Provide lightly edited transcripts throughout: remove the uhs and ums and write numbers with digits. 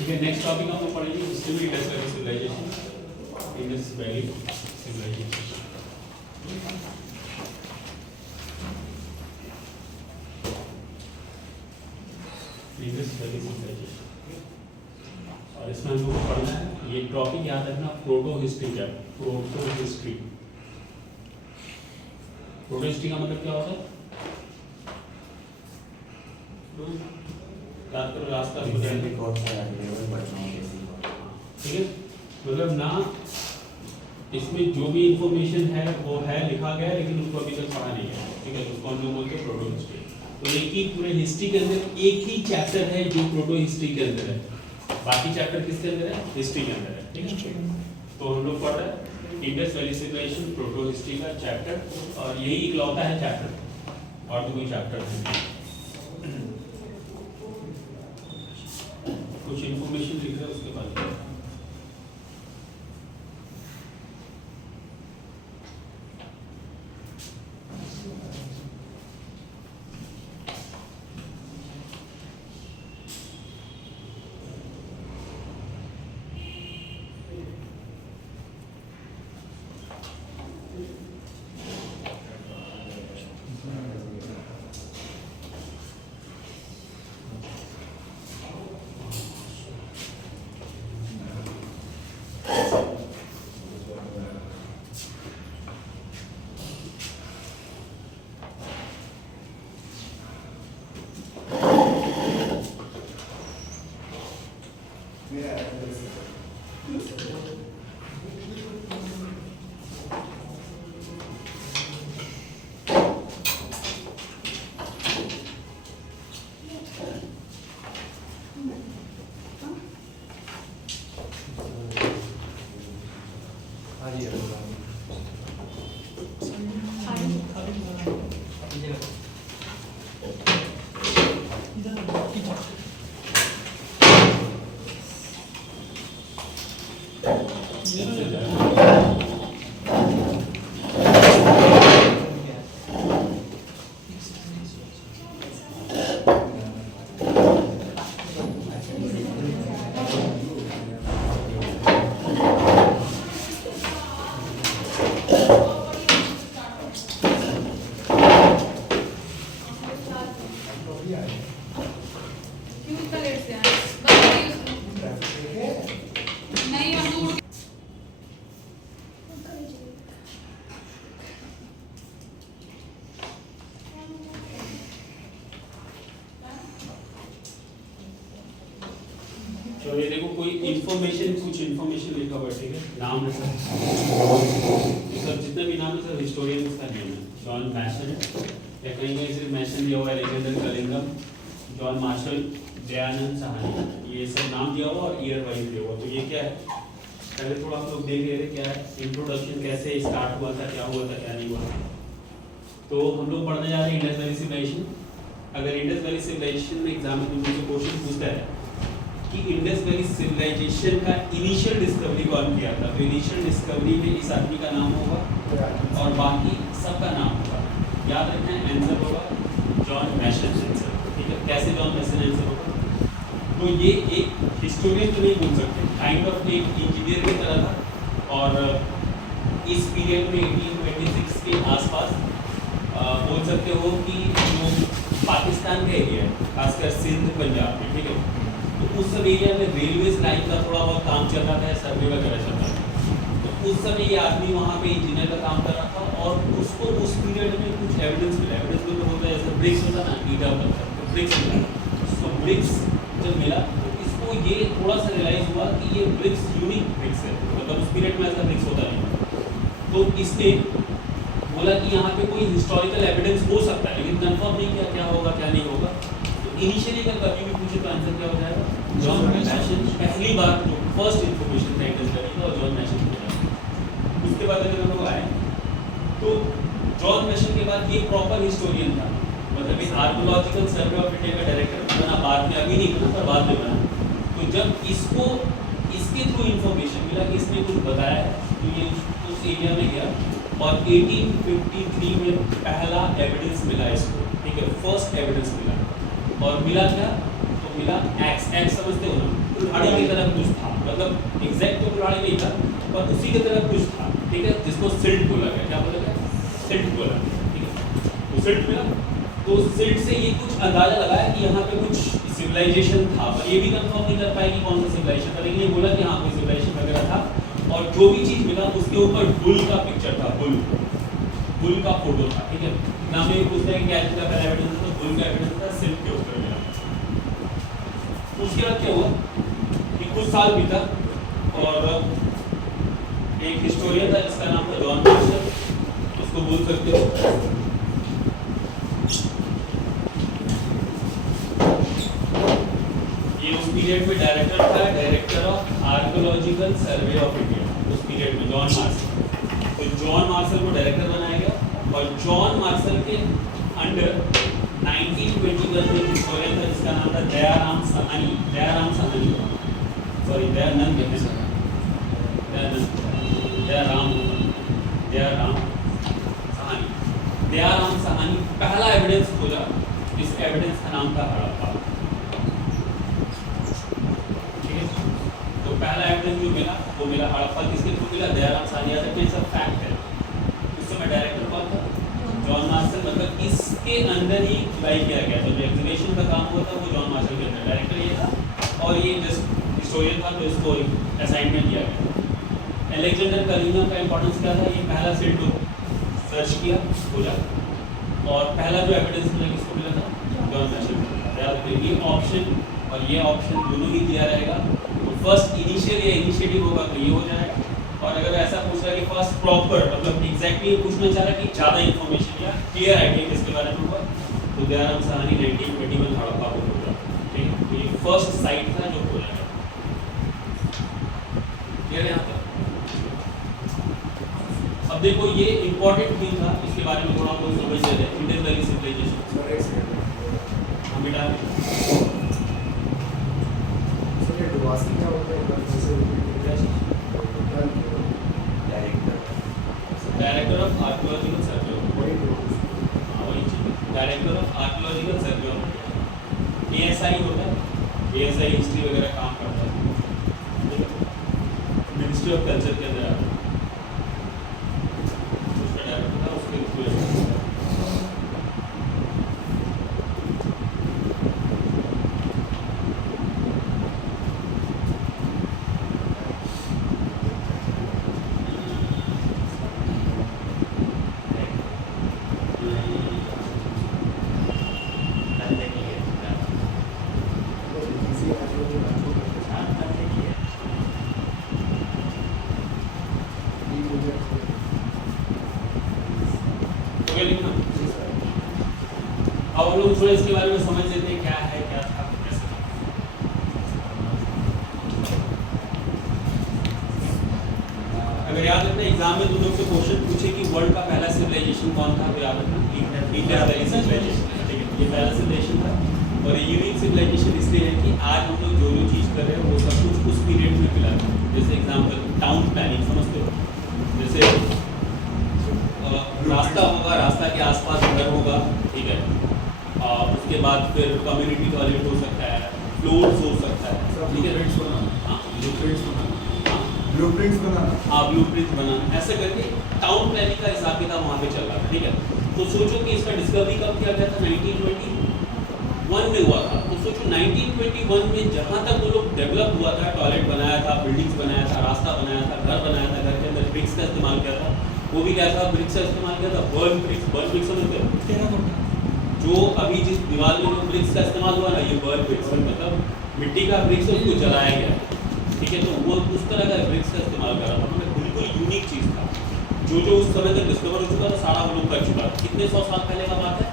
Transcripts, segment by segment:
ठीक है, next topic हम लोग पढ़ेंगे हिस्ट्री में Indus valley civilisation. Indus valley civilisation Indus valley civilisation, और इसमें हम लोग को पढ़ना है ये टॉपिक याद रखना, प्रोटो हिस्ट्री का। प्रोटो हिस्ट्री, प्रोटो हिस्ट्री का मतलब क्या होता है? याद करो, रास्ता ठीक है, मतलब ना इसमें जो भी इंफॉर्मेशन है वो है लिखा गया है, लेकिन उसको अभी तक पढ़ा नहीं है। ठीक है, उसको हम लोग बोलते हैं प्रोटो हिस्ट्री। तो एक ही पूरे हिस्ट्री के अंदर एक ही चैप्टर है जो प्रोटो हिस्ट्री के अंदर है, बाकी चैप्टर किसके अंदर है? हिस्ट्री के अंदर है। ठीक है, तो हम लोग पढ़ रहे हैं Indus valley civilisation, proto history का चैप्टर, और यही इकलौता है चैप्टर, और तो कोई चैप्टर नहीं। कुछ इंफॉर्मेशन लिख रहे हैं उसके बाद तो ये देखो कोई इंफॉर्मेशन, कुछ इंफॉर्मेशन लिखा हुआ है। ठीक है, नाम है सर, सब जितने भी नाम है सब हिस्टोरियन का नेम है। जॉन मैशन, या कहीं कहीं सिर्फ मैशन दिया हुआ है, एलेक्जेंडर कलिंगम, जॉन मार्शल, दयानंद साहनी, ये सब नाम दिया हुआ और ईयर वाइज दिया हुआ। तो ये क्या है, पहले थोड़ा आप लोग देख रहे थे क्या है, इंट्रोडक्शन कैसे स्टार्ट हुआ था, क्या हुआ था, क्या नहीं हुआ। तो हम लोग पढ़ने जा रहे हैं इंडस वैली सिविलाइजेशन। अगर इंडस वैली सिविलाइजेशन में एग्जाम में मुझे क्वेश्चन पूछता है कि इंडस वैली सिविलाइजेशन का इनिशियल डिस्कवरी कौन किया था, तो इनिशियल डिस्कवरी में इस आदमी का नाम होगा और बाकी सबका नाम होगा। याद रखना है, आंसर होगा जॉन मैशन आंसर। ठीक है, कैसे जॉन मैशन आंसर होगा? तो ये एक हिस्टोरियन तो नहीं बोल सकते, काइंड ऑफ एक इंजीनियर की तरह था, और इस पीरियड में 1826 के आसपास बोल सकते हो कि जो पाकिस्तान का एरिया है, खासकर सिंध पंजाब में, ठीक है, तो उस सब एरिया में रेलवेज लाइन का थोड़ा बहुत काम चल रहा था, सर्वे वगैरह चल रहा था। तो उस समय ये आदमी वहाँ पे इंजीनियर का काम कर रहा था, और उसको उस पीरियड में कुछ एविडेंस मिला। एविडेंस में तो होता है जैसे ब्रिक्स होता ना, ईटा पत्थर, तो ब्रिक्स मिला। तो ब्रिक्स जब मिला तो इसको ये थोड़ा सा रियलाइज हुआ कि ये ब्रिक्स यूनिक ब्रिक्स है, मतलब उस पीरियड में ऐसा ब्रिक्स होता नहीं। तो इसने बोला कि यहाँ पे कोई हिस्टोरिकल एविडेंस हो सकता है, लेकिन कंफर्म नहीं किया क्या होगा क्या नहीं होगा। इनिशियली अगर कभी भी पूछे तो आंसर क्या हो जाएगा? जॉन मैशन। पहली बार जो फर्स्ट इंफॉर्मेशन था इंडस वैली का, जॉन मैशन को मिला। उसके बाद अगर हम लोग आए तो जॉन मैशन के बाद ये प्रॉपर हिस्टोरियन था, मतलब इस आर्कियोलॉजिकल सर्वे ऑफ इंडिया का डायरेक्टर बना बाद में, अभी नहीं बना पर बाद में बना। तो तो जब इसको इसके थ्रू इंफॉर्मेशन मिला कि इसने कुछ बताया है, तो ये उस एरिया में गया और 1853 में पहला एविडेंस मिला इसको, ठीक है, फर्स्ट एविडेंस मिला। और मिला क्या, तो मिला एक्स, एक्स समझते हो ना, कुल्हाड़ी की तरह कुछ था, मतलब एग्जैक्ट तो कुल्हाड़ी नहीं था पर उसी की तरह कुछ था, ठीक है, जिसको सिल्ट बोला गया। क्या बोला गया? सिल्ट बोला गया, ठीक है। तो सिल्ट मिला, तो सिल्ट से ये कुछ अंदाजा लगाया कि यहाँ पे कुछ सिविलाइजेशन था, पर ये भी कंफर्म नहीं कर पाए कि कौन सा सिविलाइजेशन था, लेकिन ये बोला कि हाँ कोई सिविलाइजेशन वगैरह था। और जो भी चीज मिला उसके ऊपर बुल का पिक्चर था, बुल का फोटो था, ठीक है। नाम में पूछते हैं क्या चीज का पहला एविडेंस था, बुल का एविडेंस था, सिल्ट के ऊपर मिला। उसके बाद क्या हुआ कि कुछ साल बीता और एक हिस्टोरियन था जिसका नाम था जॉन मार्शल, उसको बोल सकते हो उस पीरियड में डायरेक्टर था, director of archaeological survey of India, उस पीरियड में जॉन मार्शल। तो जॉन मार्शल को डायरेक्टर बनाया गया और जॉन मार्शल के अंडर 1921 में हिस्टोरियन था जिसका नाम था दयाराम साहनी, सॉरी दयानंद, दयाराम साहनी पहला एविडेंस खोजा। इस एविडेंस का नाम था हड़प्पा। पहला एविडेंस जो मिला वो मिला हड़प्पा, किसके थ्रू मिला? दयाराम साहनी। ऐसा सब फैक्ट है। उस समय डायरेक्टर कौन था? John Marshall. मतलब इसके अंदर ही खुदाई किया गया था, जो एग्जीबिशन का काम हुआ था वो जॉन मार्शल के अंदर, डायरेक्टर ये था और ये जस्ट हिस्टोरियन था, तो इसको असाइनमेंट दिया गया। अलेक्जेंडर कलिंगम का इंपॉर्टेंस क्या था? ये पहला सिल्ट सर्च किया, खोजा और पहला जो एविडेंस मिला किसको मिला था? John Marshall. ये ऑप्शन और ये ऑप्शन दोनों ही दिया रहेगा। फर्स्ट इनिशियल या इनिशिएटिव होगा तो ये हो जाएगा, और अगर ऐसा पूछ रहा है कि फर्स्ट प्रॉपर मतलब एग्जैक्टली पूछना चाह रहा है कि ज़्यादा इन्फॉर्मेशन या क्लियर आइडिया किसके बारे में हुआ, तो दयाराम साहनी 1921 हड़प्पा को खोजा, ठीक है। ये फर्स्ट साइट था जो खोजा गया। क्लियर है यहाँ पर? अब देखो ये इंपॉर्टेंट थिंग था, इसके बारे में थोड़ा हम लोग समझ लेते हैं। इंडस वैली सिविलाइजेशन हम बेटा डायरेक्टर ऑफ आर्कियोलॉजिकल सर्वे, वही चीज, director of archaeological survey of India. ASI होता है, ASI हिस्ट्री वगैरह काम करता है, मिनिस्ट्री ऑफ कल्चर के अंदर आता है, उसका डायरेक्टर था, उसके थ्रू। अब हम लोग थोड़ा इसके बारे में समझ लेते हैं क्या है, क्या था, कैसे था। अगर याद रखना एग्जाम में तुम लोग से क्वेश्चन पूछे कि वर्ल्ड का पहला सिविलाइजेशन कौन था, तो याद रखना इंडस वैली सिविलाइजेशन, ठीक है। ये पहला सिविलाइजेशन था और ये यूनिक सिविलाइजेशन इसलिए है कि आज हम लोग जो चीज़ कर रहे हैं वो सब कुछ उस पीरियड में मिला था। जैसे एग्जाम्पल टाउन प्लानिंग समझते हो, जैसे रास्ता होगा, रास्ता के आसपास घर होगा, ठीक है। उसके बाद फिर कम्युनिटी टॉयलेट हो सकता है, फ्लोर्स हो सकता है, ठीक है। ब्लूप्रिंट्स बनाना, ऐसे करके टाउन प्लानिंग का हिसाब किताब वहाँ पे चल रहा है, ठीक है। तो सोचो कि इसका डिस्कवरी कब किया गया था? 1921 में हुआ था। तो सोचो 1921 में जहाँ तक वो लोग डेवलप हुआ था, टॉयलेट बनाया था, बिल्डिंग्स बनाया था, रास्ता बनाया था, घर बनाया था, घर के अंदर ब्रिक्स का इस्तेमाल किया था। वो भी क्या था? ब्रिक्स का इस्तेमाल किया था, बर्न ब्रिक्स समझते हो? जो अभी जिस दीवार में जो ब्रिक्स का इस्तेमाल हुआ ना, ये बर्न ब्रिक्स, मतलब मिट्टी का ब्रिक्स है, उसको जलाया गया, ठीक है। तो वो उस तरह का ब्रिक्स का इस्तेमाल कर रहा था, मतलब बिल्कुल यूनिक चीज़ था। जो उस समय तक डिस्कवर हो चुका था सारा वो लोग कर चुका था। कितने 100 साल पहले का बात है?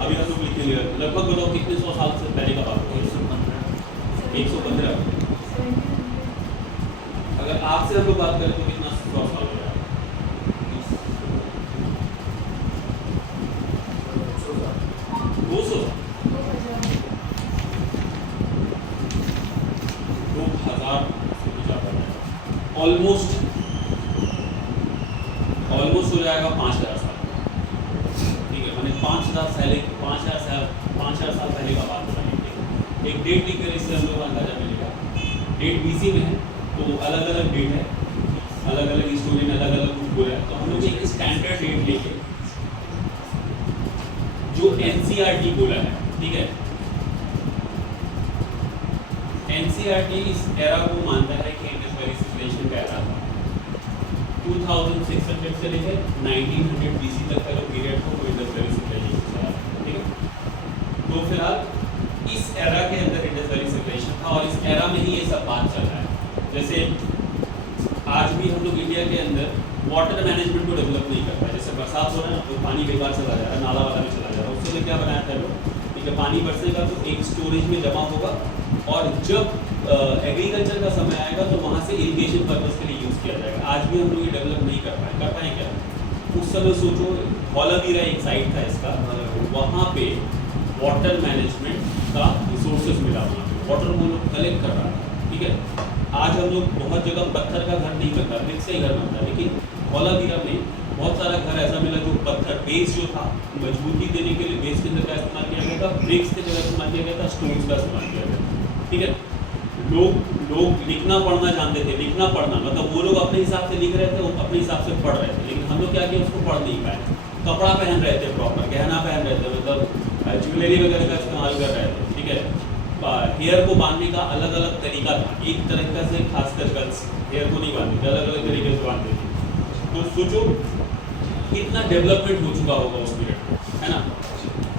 अभी हम लोग लिखेंगे लगभग बताओ कितने 100 साल से पहले का बात है? 115। अगर आपसे हम लोग बात करें तो कितना 100 साल हो गया? 200। ऑलमोस्ट हो जाएगा 5000 साल, ठीक है, मैंने 5000 साल पहले का बात बताइए। एक डेट लिख कर इससे हम लोग को अंदाजा मिलेगा। डेट बीसी में है तो अलग अलग डेट है, अलग अलग हिस्टोरियन अलग अलग कुछ बोला है, तो हम लोग एक स्टैंडर्ड डेट लेके जो एनसीईआरटी बोला है, ठीक है, एनसीईआरटी इस एरा को मानता है कि इंडस वैली सिविलाइजेशन का एरा था 2600 से लेकर 1900 बीसी तक का जो पीरियड था वो इंडस वैली सिविलाइजेशन चला, ठीक है। तो फिलहाल इस एरा के अंदर इंडस वैली सिविलाइजेशन था और इस एरा में ही ये सब बात चल रहा है। जैसे आज भी हम लोग इंडिया के अंदर वाटर मैनेजमेंट को डेवलप नहीं कर पाए। जैसे बरसात हो रहा है ना, तो पानी बेकार चला जा रहा है, नाला वाला भी चला जा रहा है, उससे लिए क्या बनाया था लोग, ठीक है, पानी बरसेगा तो एक स्टोरेज में जमा होगा और जब एग्रीकल्चर का समय आएगा तो वहाँ से इरिगेशन पर्पज के लिए यूज़ किया जाएगा। आज भी हम लोग ये डेवलप नहीं कर पाए क्या? उस समय सोचो धौलावीरा एक साइट था इसका, वहाँ पे वाटर मैनेजमेंट का रिसोर्सेज मिला, वहाँ पे वाटर वो लोग कलेक्ट कर रहा था, ठीक है। आज हम लोग बहुत जगह पत्थर का घर नहीं बनता, ब्रिक्स से ही घर बनता है, लेकिन धौलावीरा में बहुत सारा घर ऐसा मिला जो पत्थर बेस जो था मजबूती देने के लिए बेस के अंदर का इस्तेमाल किया गया था, ब्रिक्स की जगह इस्तेमाल किया गया था, स्टोन्स का इस्तेमाल किया गया था, ठीक है। लोग लिखना पढ़ना जानते थे, लिखना पढ़ना मतलब वो लोग अपने हिसाब से लिख रहे थे, वो अपने हिसाब से पढ़ रहे थे, लेकिन हम लोग क्या किया उसको पढ़ नहीं पाए। कपड़ा पहन रहे थे, प्रॉपर गहना पहन रहे थे, मतलब ज्वेलरी वगैरह का इस्तेमाल कर रहे थे, ठीक है। हेयर को बांधने का अलग अलग तरीका था, एक तरीका से खासकर गर्ल्स हेयर को नहीं बांधते थे, अलग अलग तरीके से बांधते थे। तो सोचो कितना डेवलपमेंट हो चुका होगा उस पीरियड में, है ना।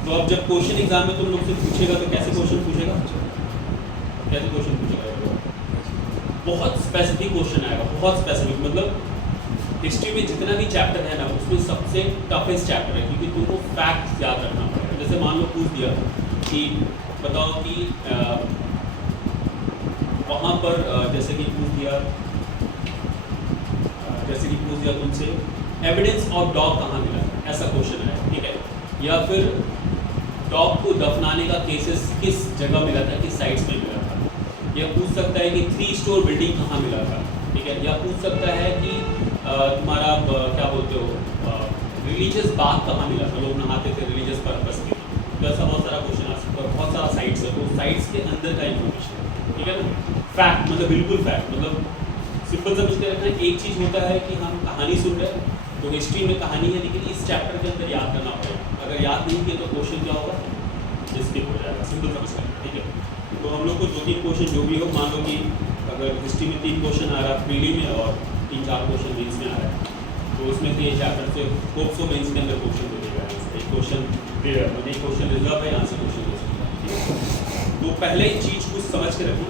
तो अब जब क्वेश्चन एग्जाम में तुम लोग से पूछेगा तो कैसे क्वेश्चन पूछेगा, बहुत स्पेसिफिक क्वेश्चन आएगा, बहुत स्पेसिफिक। मतलब हिस्ट्री में जितना भी चैप्टर है ना उसमें सबसे टफेस्ट चैप्टर है, क्योंकि तुमको फैक्ट याद रखना पड़ेगा। जैसे मान लो पूछ दिया कि बताओ कि वहाँ पर जैसे कि पूछ दिया तुमसे एविडेंस ऑफ डॉग कहाँ मिला, ऐसा क्वेश्चन है, ठीक है। या फिर डॉग को दफनाने का केसेस किस जगह मिला था, किस साइट्स में मिला था। या पूछ सकता है कि 3 स्टोर बिल्डिंग कहाँ मिला था, ठीक है। या पूछ सकता है कि तुम्हारा क्या बोलते हो रिलीजियस बाग कहाँ मिला था, लोग नहाते थे रिलीजियस पर्पस के, तो ऐसा बहुत सारा क्वेश्चन आ सकता है। बहुत सारा साइट्स है, तो साइट्स के अंदर का इन्फॉर्मेशन, ठीक है ना। फैक्ट मतलब बिल्कुल फैक्ट, मतलब सिंपल समझ के रखना है। एक चीज़ होता है कि हम कहानी सुन रहे हैं तो हिस्ट्री में कहानी है, लेकिन इस चैप्टर के अंदर याद करना पड़ेगा। अगर याद नहीं किया तो क्वेश्चन क्या होगा, स्किप हो जाएगा, सिंपल समझ लेना, ठीक है। तो हम लोग को 2-3 क्वेश्चन जो भी हो, मान लो कि अगर हिस्ट्री में 3 क्वेश्चन आ रहा है प्रीली में और 3-4 क्वेश्चन मेंस में आ रहा है, तो उसमें से ये चैप्टर से होप सो मेंस के अंदर क्वेश्चन मिलेगा। एक क्वेश्चन रिजर्व है, यहाँ से क्वेश्चन ले सकता है, ठीक है। तो पहले चीज़ कुछ समझ के रखना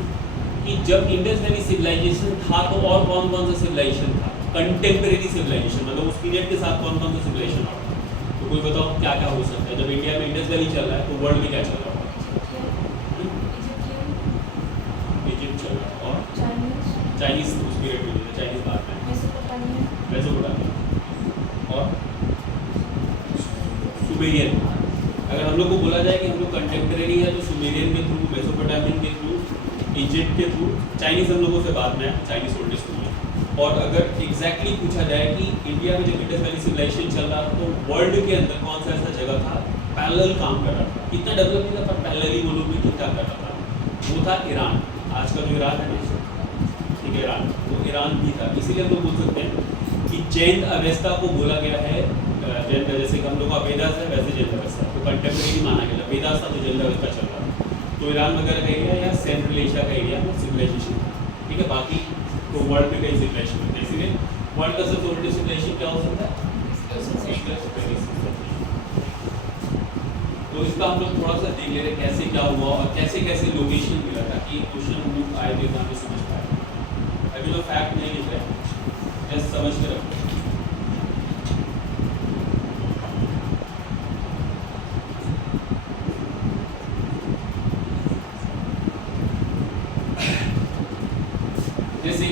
कि जब इंडस वैली सिविलाइजेशन था तो और कौन कौन सा सिविलाइजेशन था, कंटेम्प्रेरी सिविलाइजेशन, मतलब उस पीरियड के साथ कौन कौन सा सिविलाइजेशन आ रहा था। तो कोई बताओ क्या क्या हो सकता है। जब इंडिया में इंडस वैली चल रहा है तो वर्ल्ड में क्या चल रहा होगा, इजिप्ट चल रहा है, और चाइनीज उस पीरियड में, चाइनीज बात में मेसोपोटामिया और सुमेरियन। अगर हम लोग को बोला जाए कि हम लोग कंटेम्प्रेरी है तो सुमेरियन के थ्रू, मेसोपोटामियन के थ्रू, इजिप्ट के थ्रू, चाइनीज हम लोगों से बाद में है, चाइनीज ओल्डेस्ट स्कूल में। और अगर एग्जैक्टली पूछा जाए कि इंडिया में जब इंडस वैली सिविलाइजेशन चल रहा था तो वर्ल्ड के अंदर कौन सा ऐसा जगह था पैरेलल काम कर रहा था, इतना डेवलप नहीं था पर पैरेलली वो लोग भी ठीक ठाक कर रहा था, वो था ईरान। आज का जो ईरान है ना, ठीक है, ईरान, वो ईरान भी था। इसीलिए हम लोग बोल सकते हैं कि जैन अवेस्ता को बोला गया है, जैसे कि हम लोग का वेदास है वैसे जैन अवेस्ता तो कंटेम्प्रेरी माना गया। वेदास था तो जैन अवेस्ता चल रहा था, तो ईरान वगैरह का एरिया या सेंट्रल एशिया का एरिया में सिविलाइजेशन था, ठीक है। बाकी तो वर्ल्ड में कई सिविलाइजेशन होते हैं, इसलिए वर्ल्ड का सबसे ओल्डेस्ट सिविलाइजेशन क्या हो सकता है, तो इसका हम लोग थोड़ा सा देख ले रहे कैसे क्या हुआ और कैसे कैसे लोकेशन मिला था कि क्वेश्चन हम लोग आए थे एग्जाम में समझ पाए। अभी तो फैक्ट नहीं लिख रहे, जस्ट समझ के रखो। जैसे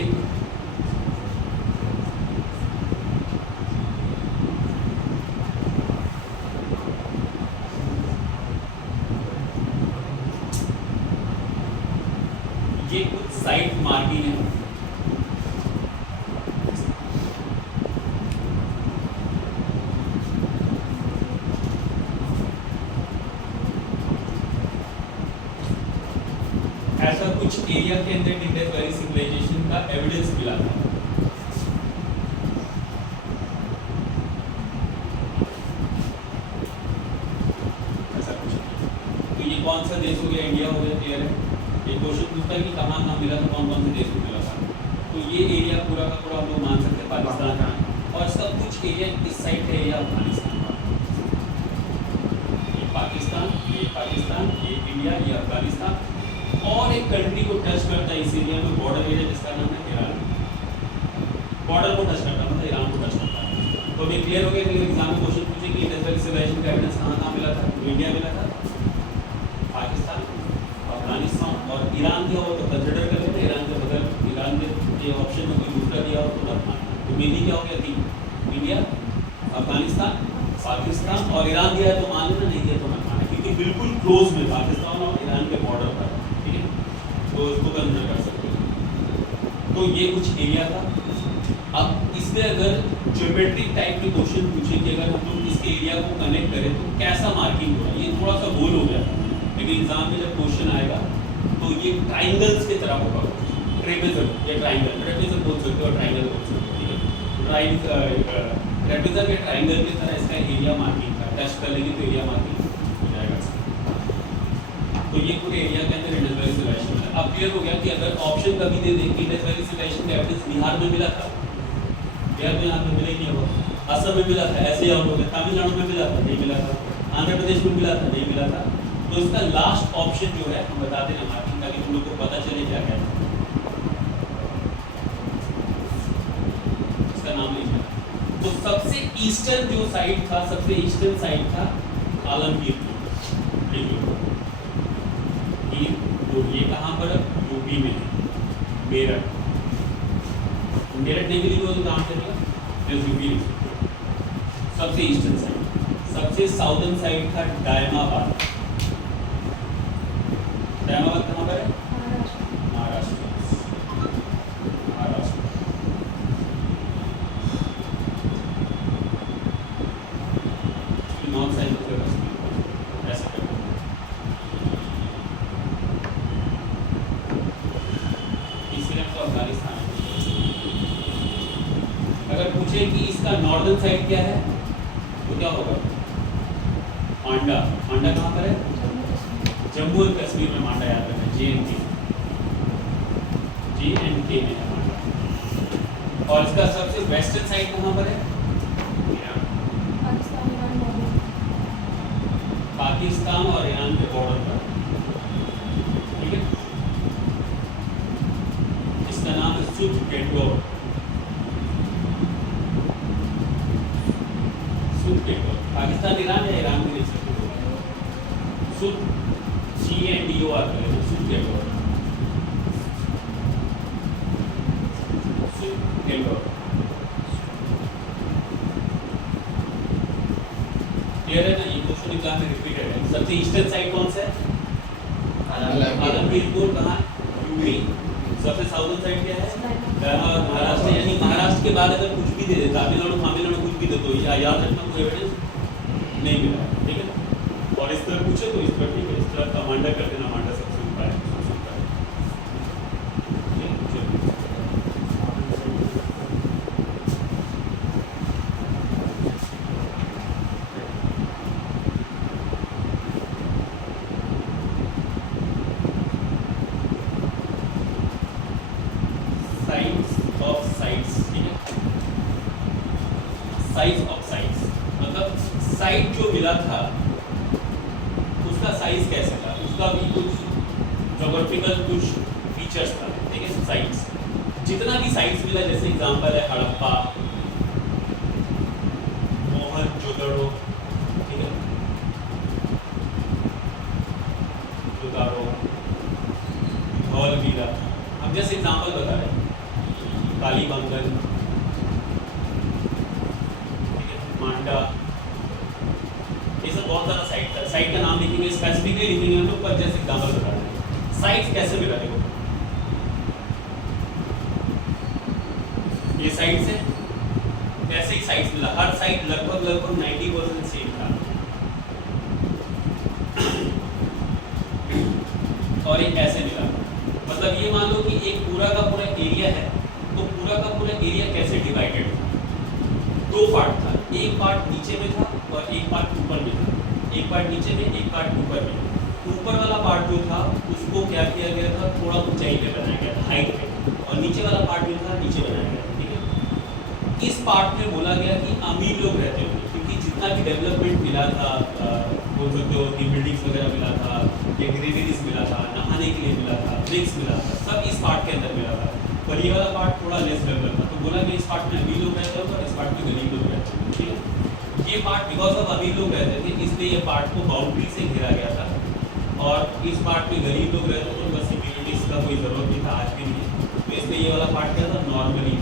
ये कुछ साइट मार्किंग है, कुछ एरिया के अंदर इंडस वैली सिविलाइजेशन का एविडेंस मिला था। ऐसा कुछ, तो ये कौन सा देश हो गया? इंडिया हो गया, क्लियर है। ये क्वेश्चन पूछता है कि कहाँ कहाँ मिला था, कौन कौन से देश में मिला था। तो ये एरिया पूरा का पूरा हम लोग मान सकते हैं पाकिस्तान का, और इसका कुछ एरिया इस साइड है, एरिया अफगानिस्तान का। ये पाकिस्तान, ये इंडिया, ये अफगानिस्तान, और एक कंट्री को टच करता है इस एरिया में, बॉर्डर एरिया जिसका नाम है ईरान। बॉर्डर को टच करता है, मतलब ईरान को टच करता है। तो अभी क्लियर हो गया कि एग्जाम में क्वेश्चन पूछे कि इंडस वैली सिविलाइजेशन का एविडेंस कहाँ कहाँ मिला था? इंडिया मिला था, पाकिस्तान, अफगानिस्तान और ईरान दिया हो तो कंसिडर कर लेते। ईरान के बगल, ईरान के ऑप्शन में कोई दूसरा दिया हो तो मत मानना। तो मेनली क्या हो गया थी? इंडिया, अफगानिस्तान, पाकिस्तान और ईरान दिया है तो मान लेना, नहीं दिया तो मत मानना, क्योंकि बिल्कुल क्लोज में पाकिस्तान और ईरान के बॉर्डर पर, ठीक है, तो उसको कंसिडर कर सकते हो। तो ये कुछ एरिया था। अब इसमें अगर ज्योमेट्रिक टाइप के क्वेश्चन पूछे कि अगर हम लोग इसके एरिया को कनेक्ट करें तो कैसा मार्किंग होगा, ये थोड़ा सा गोल हो गया, लेकिन एग्जाम में जब क्वेश्चन आएगा तो ये ट्राइंगल्स की तरह होगा, ट्रेपेजम या ट्राइंगल, ट्रेपेजम बोल सकते हो, ट्राइंगल बोल सकते हो, ठीक है। ट्रेपेजम या ट्राइंगल की तरह इसका एरिया मार्किंग का टच कर लेंगे तो एरिया मार्किंग हो जाएगा। तो ये पूरे एरिया के अंदर इंडस वैली सिविलाइजेशन है। अब क्लियर हो गया कि अगर ऑप्शन कभी दे दें कि इंडस वैली सिविलाइजेशन का एविडेंस बिहार में मिला था, बिहार में यहाँ पे मिला ही नहीं होगा, असम में मिला था, ऐसे ही और लोग, तमिलनाडु में मिला था, नहीं मिला था, आंध्र प्रदेश में मिला था, नहीं मिला था। तो इसका लास्ट ऑप्शन जो है हम बता देना मार्किंग, ताकि तुम लोग को पता चले क्या क्या है। इसका नाम लिखना। तो सबसे ईस्टर्न जो साइड था, सबसे ईस्टर्न साइड था आलमगीर। तो ये कहाँ पर? यूपी में है, मेरठ। मेरठ नहीं भी लिखो तो काम करेगा, यूपी। सबसे ईस्टर्न साइड। सबसे साउदर्न साइड था डायमाबाद। डायमाबाद कहाँ पर है? महाराष्ट्र। नॉर्थ साइड ऐसा करना। तीसरे तो अफगानिस्तान। अगर पूछे कि इसका नॉर्दर्न साइड क्या है तो क्या होगा? मांडा। मांडा कहाँ पर है? जम्मू और कश्मीर में मांडा, याद रखना, JNK में है मांडा। और इसका सबसे वेस्टर्न साइड कहाँ पर है? पाकिस्तान और ईरान के बॉर्डर पर, ठीक है। इसका नाम है सुद गेटोर। पाकिस्तान ईरान या ईरान भी लिख सकते हो। सुद GNDOR करेंगे, सुद गेटोर। सुद गेटोर, क्लियर है ना? ये क्वेश्चन एग्जाम में रिपीटेड है। सबसे ईस्टर्न साइड कौन सा है? आलमगीर। कहाँ? यूपी। सबसे साउदर्न साइड क्या है? महाराष्ट्र। यानी महाराष्ट्र के बाद अगर कुछ भी दे दे, तमिलनाडु कुछ भी दे, तो याद रखना कोई एविडेंस नहीं मिला, ठीक है। और इस तरह पूछे तो इस तरह, ठीक है, इस तरह कमांडर कर देना, मांडा सबसे ऊपर है, साइज ऑफ साइज, मतलब साइज जो मिला था उसका साइज कैसे था, उसका भी कुछ ज्योग्राफिकल कुछ फीचर्स था, ठीक है। साइज, जितना भी साइज मिला, जैसे एग्जांपल है हड़प्पा, मोहनजोदड़ो, ठीक है, धौलवीरा, हम जैसे एग्जांपल बता रहे हैं, कालीबंगन, मांडा, ये सब बहुत सारा साइट था। साइट का नाम लिखेंगे, स्पेसिफिकली लिखेंगे हम लोग, पर जैसे एग्जांपल बता रहे हैं। साइट्स कैसे मिला? देखो ये साइट से कैसे ही साइट्स मिला, हर साइट लगभग 90% सेम था। और एक ऐसे मिला, मतलब मतलब ये मान लो कि एक पूरा का पूरा एरिया है, तो पूरा का पूरा एरिया कैसे डिवाइडेड था? दो पार्ट था, एक पार्ट नीचे में था और एक पार्ट ऊपर में था। एक पार्ट नीचे में, एक पार्ट ऊपर में। ऊपर वाला पार्ट जो था उसको क्या किया गया था, थोड़ा ऊंचाई पे बनाया गया था, हाइट पे, और नीचे वाला पार्ट जो था नीचे बनाया गया था। ठीक है, इस पार्ट में बोला गया कि अमीर लोग रहते होंगे, क्योंकि जितना भी डेवलपमेंट मिला था, बोल सकते हो कि बिल्डिंग्स वगैरह मिला था, या ग्रीनरीज मिला था, नहाने के लिए मिला था, ब्रिक्स मिला था, सब इस पार्ट के अंदर मिला था। पर ये वाला पार्ट थोड़ा लेस डेवलप था, तो बोला कि इस पार्ट में अमीर लोग रहते होंगे और इस पार्ट में गरीब लोग रहते होंगे। ठीक है, ये पार्ट बिकॉज ऑफ अमीर लोग रहते थे, इसलिए ये पार्ट को बाउंड्री से घेरा गया था, और इस पार्ट में गरीब लोग रहते थे, बस सिक्योरिटीज का कोई ज़रूरत नहीं था, आज भी नहीं है, तो इसलिए ये वाला पार्ट क्या था, नॉर्मली।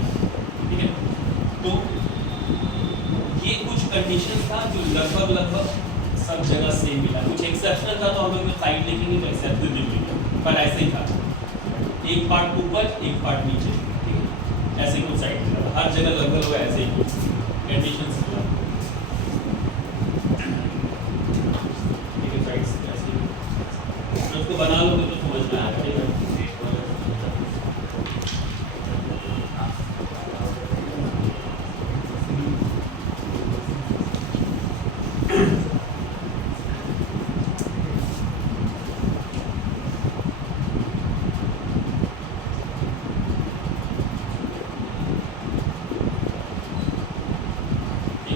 ठीक है, तो ये कुछ कंडीशन था जो लगभग सब जगह सेम मिला। कुछ एक्सेप्शनल था, तो हम लोग साइड लिखेंगे तो एक्सेप्शनल मिलेंगे, पर ऐसे ही था, एक पार्ट ऊपर एक पार्ट नीचे। ठीक है, ऐसे कुछ साइड मिला, हर जगह लगभग ऐसे ही कुछ कंडीशंस मिला। ठीक है, साइड्स ऐसे ही उसको बना लोगे तो समझ में आएगा। ठीक है,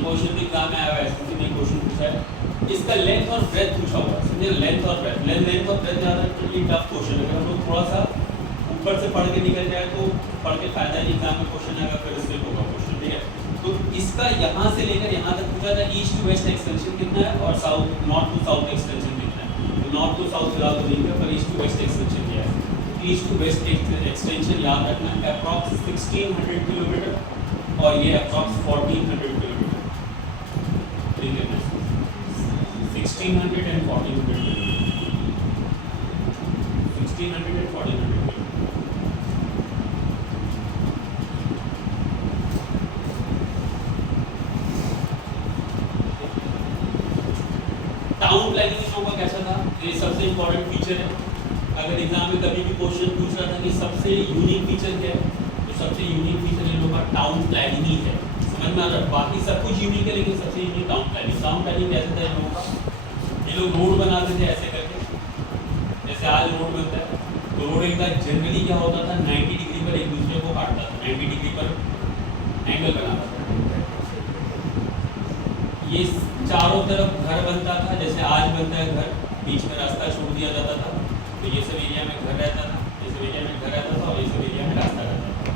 क्वेश्चन भी एग्जाम में आया है, ऐसे में क्वेश्चन पूछा है, इसका लेंथ और ब्रेथ पूछा हुआ है। समझे, लेंथ और ब्रेथ, लेंथ और ब्रेथ ज़्यादा टफ क्वेश्चन है। अगर हम लोग थोड़ा सा ऊपर से पढ़ के निकल जाए तो पढ़ के फायदा नहीं, एग्जाम में क्वेश्चन आएगा फिर स्लिप होगा क्वेश्चन। ठीक है, तो इसका यहाँ से लेकर यहाँ तक पूछा था, ईस्ट टू वेस्ट एक्सटेंशन कितना है और south north to south extension कितना है। तो नॉर्थ टू साउथ फिलहाल तो नहीं है, पर ईस्ट टू वेस्ट एक्सटेंशन क्या है। ईस्ट टू वेस्ट एक्सटेंशन याद रखना है, अप्रॉक्स 1600 किलोमीटर और ये approx 1400 kilometre. 1600 and 1400, 1600 and 1400। Town planning in लोगों का कैसा था, ये सबसे इम्पोर्टेंट फीचर है। अगर एग्जाम में कभी भी क्वेश्चन पूछ रहा था कि सबसे यूनिक फीचर क्या है, तो सबसे यूनिक फीचर इन लोगों का टाउन प्लानिंग ही है। समझ में आ रहा है, बाकी सब कुछ यूनिक है, लेकिन सबसे unique town planning. Town planning कैसे था इन लोगों का, ये लोग रोड बनाते थे ऐसे करके, जैसे आज रोड बनता है, तो रोड एक बार जनरली क्या होता था, 90 डिग्री पर एक दूसरे को काटता था, 90 डिग्री पर एंगल बनाता था। ये चारों तरफ घर बनता था, जैसे आज बनता है घर, बीच में रास्ता छोड़ दिया जाता था, तो ये सब एरिया में घर रहता था, ये सब एरिया में घर रहता था, और ये सब एरिया में रास्ता रहता था।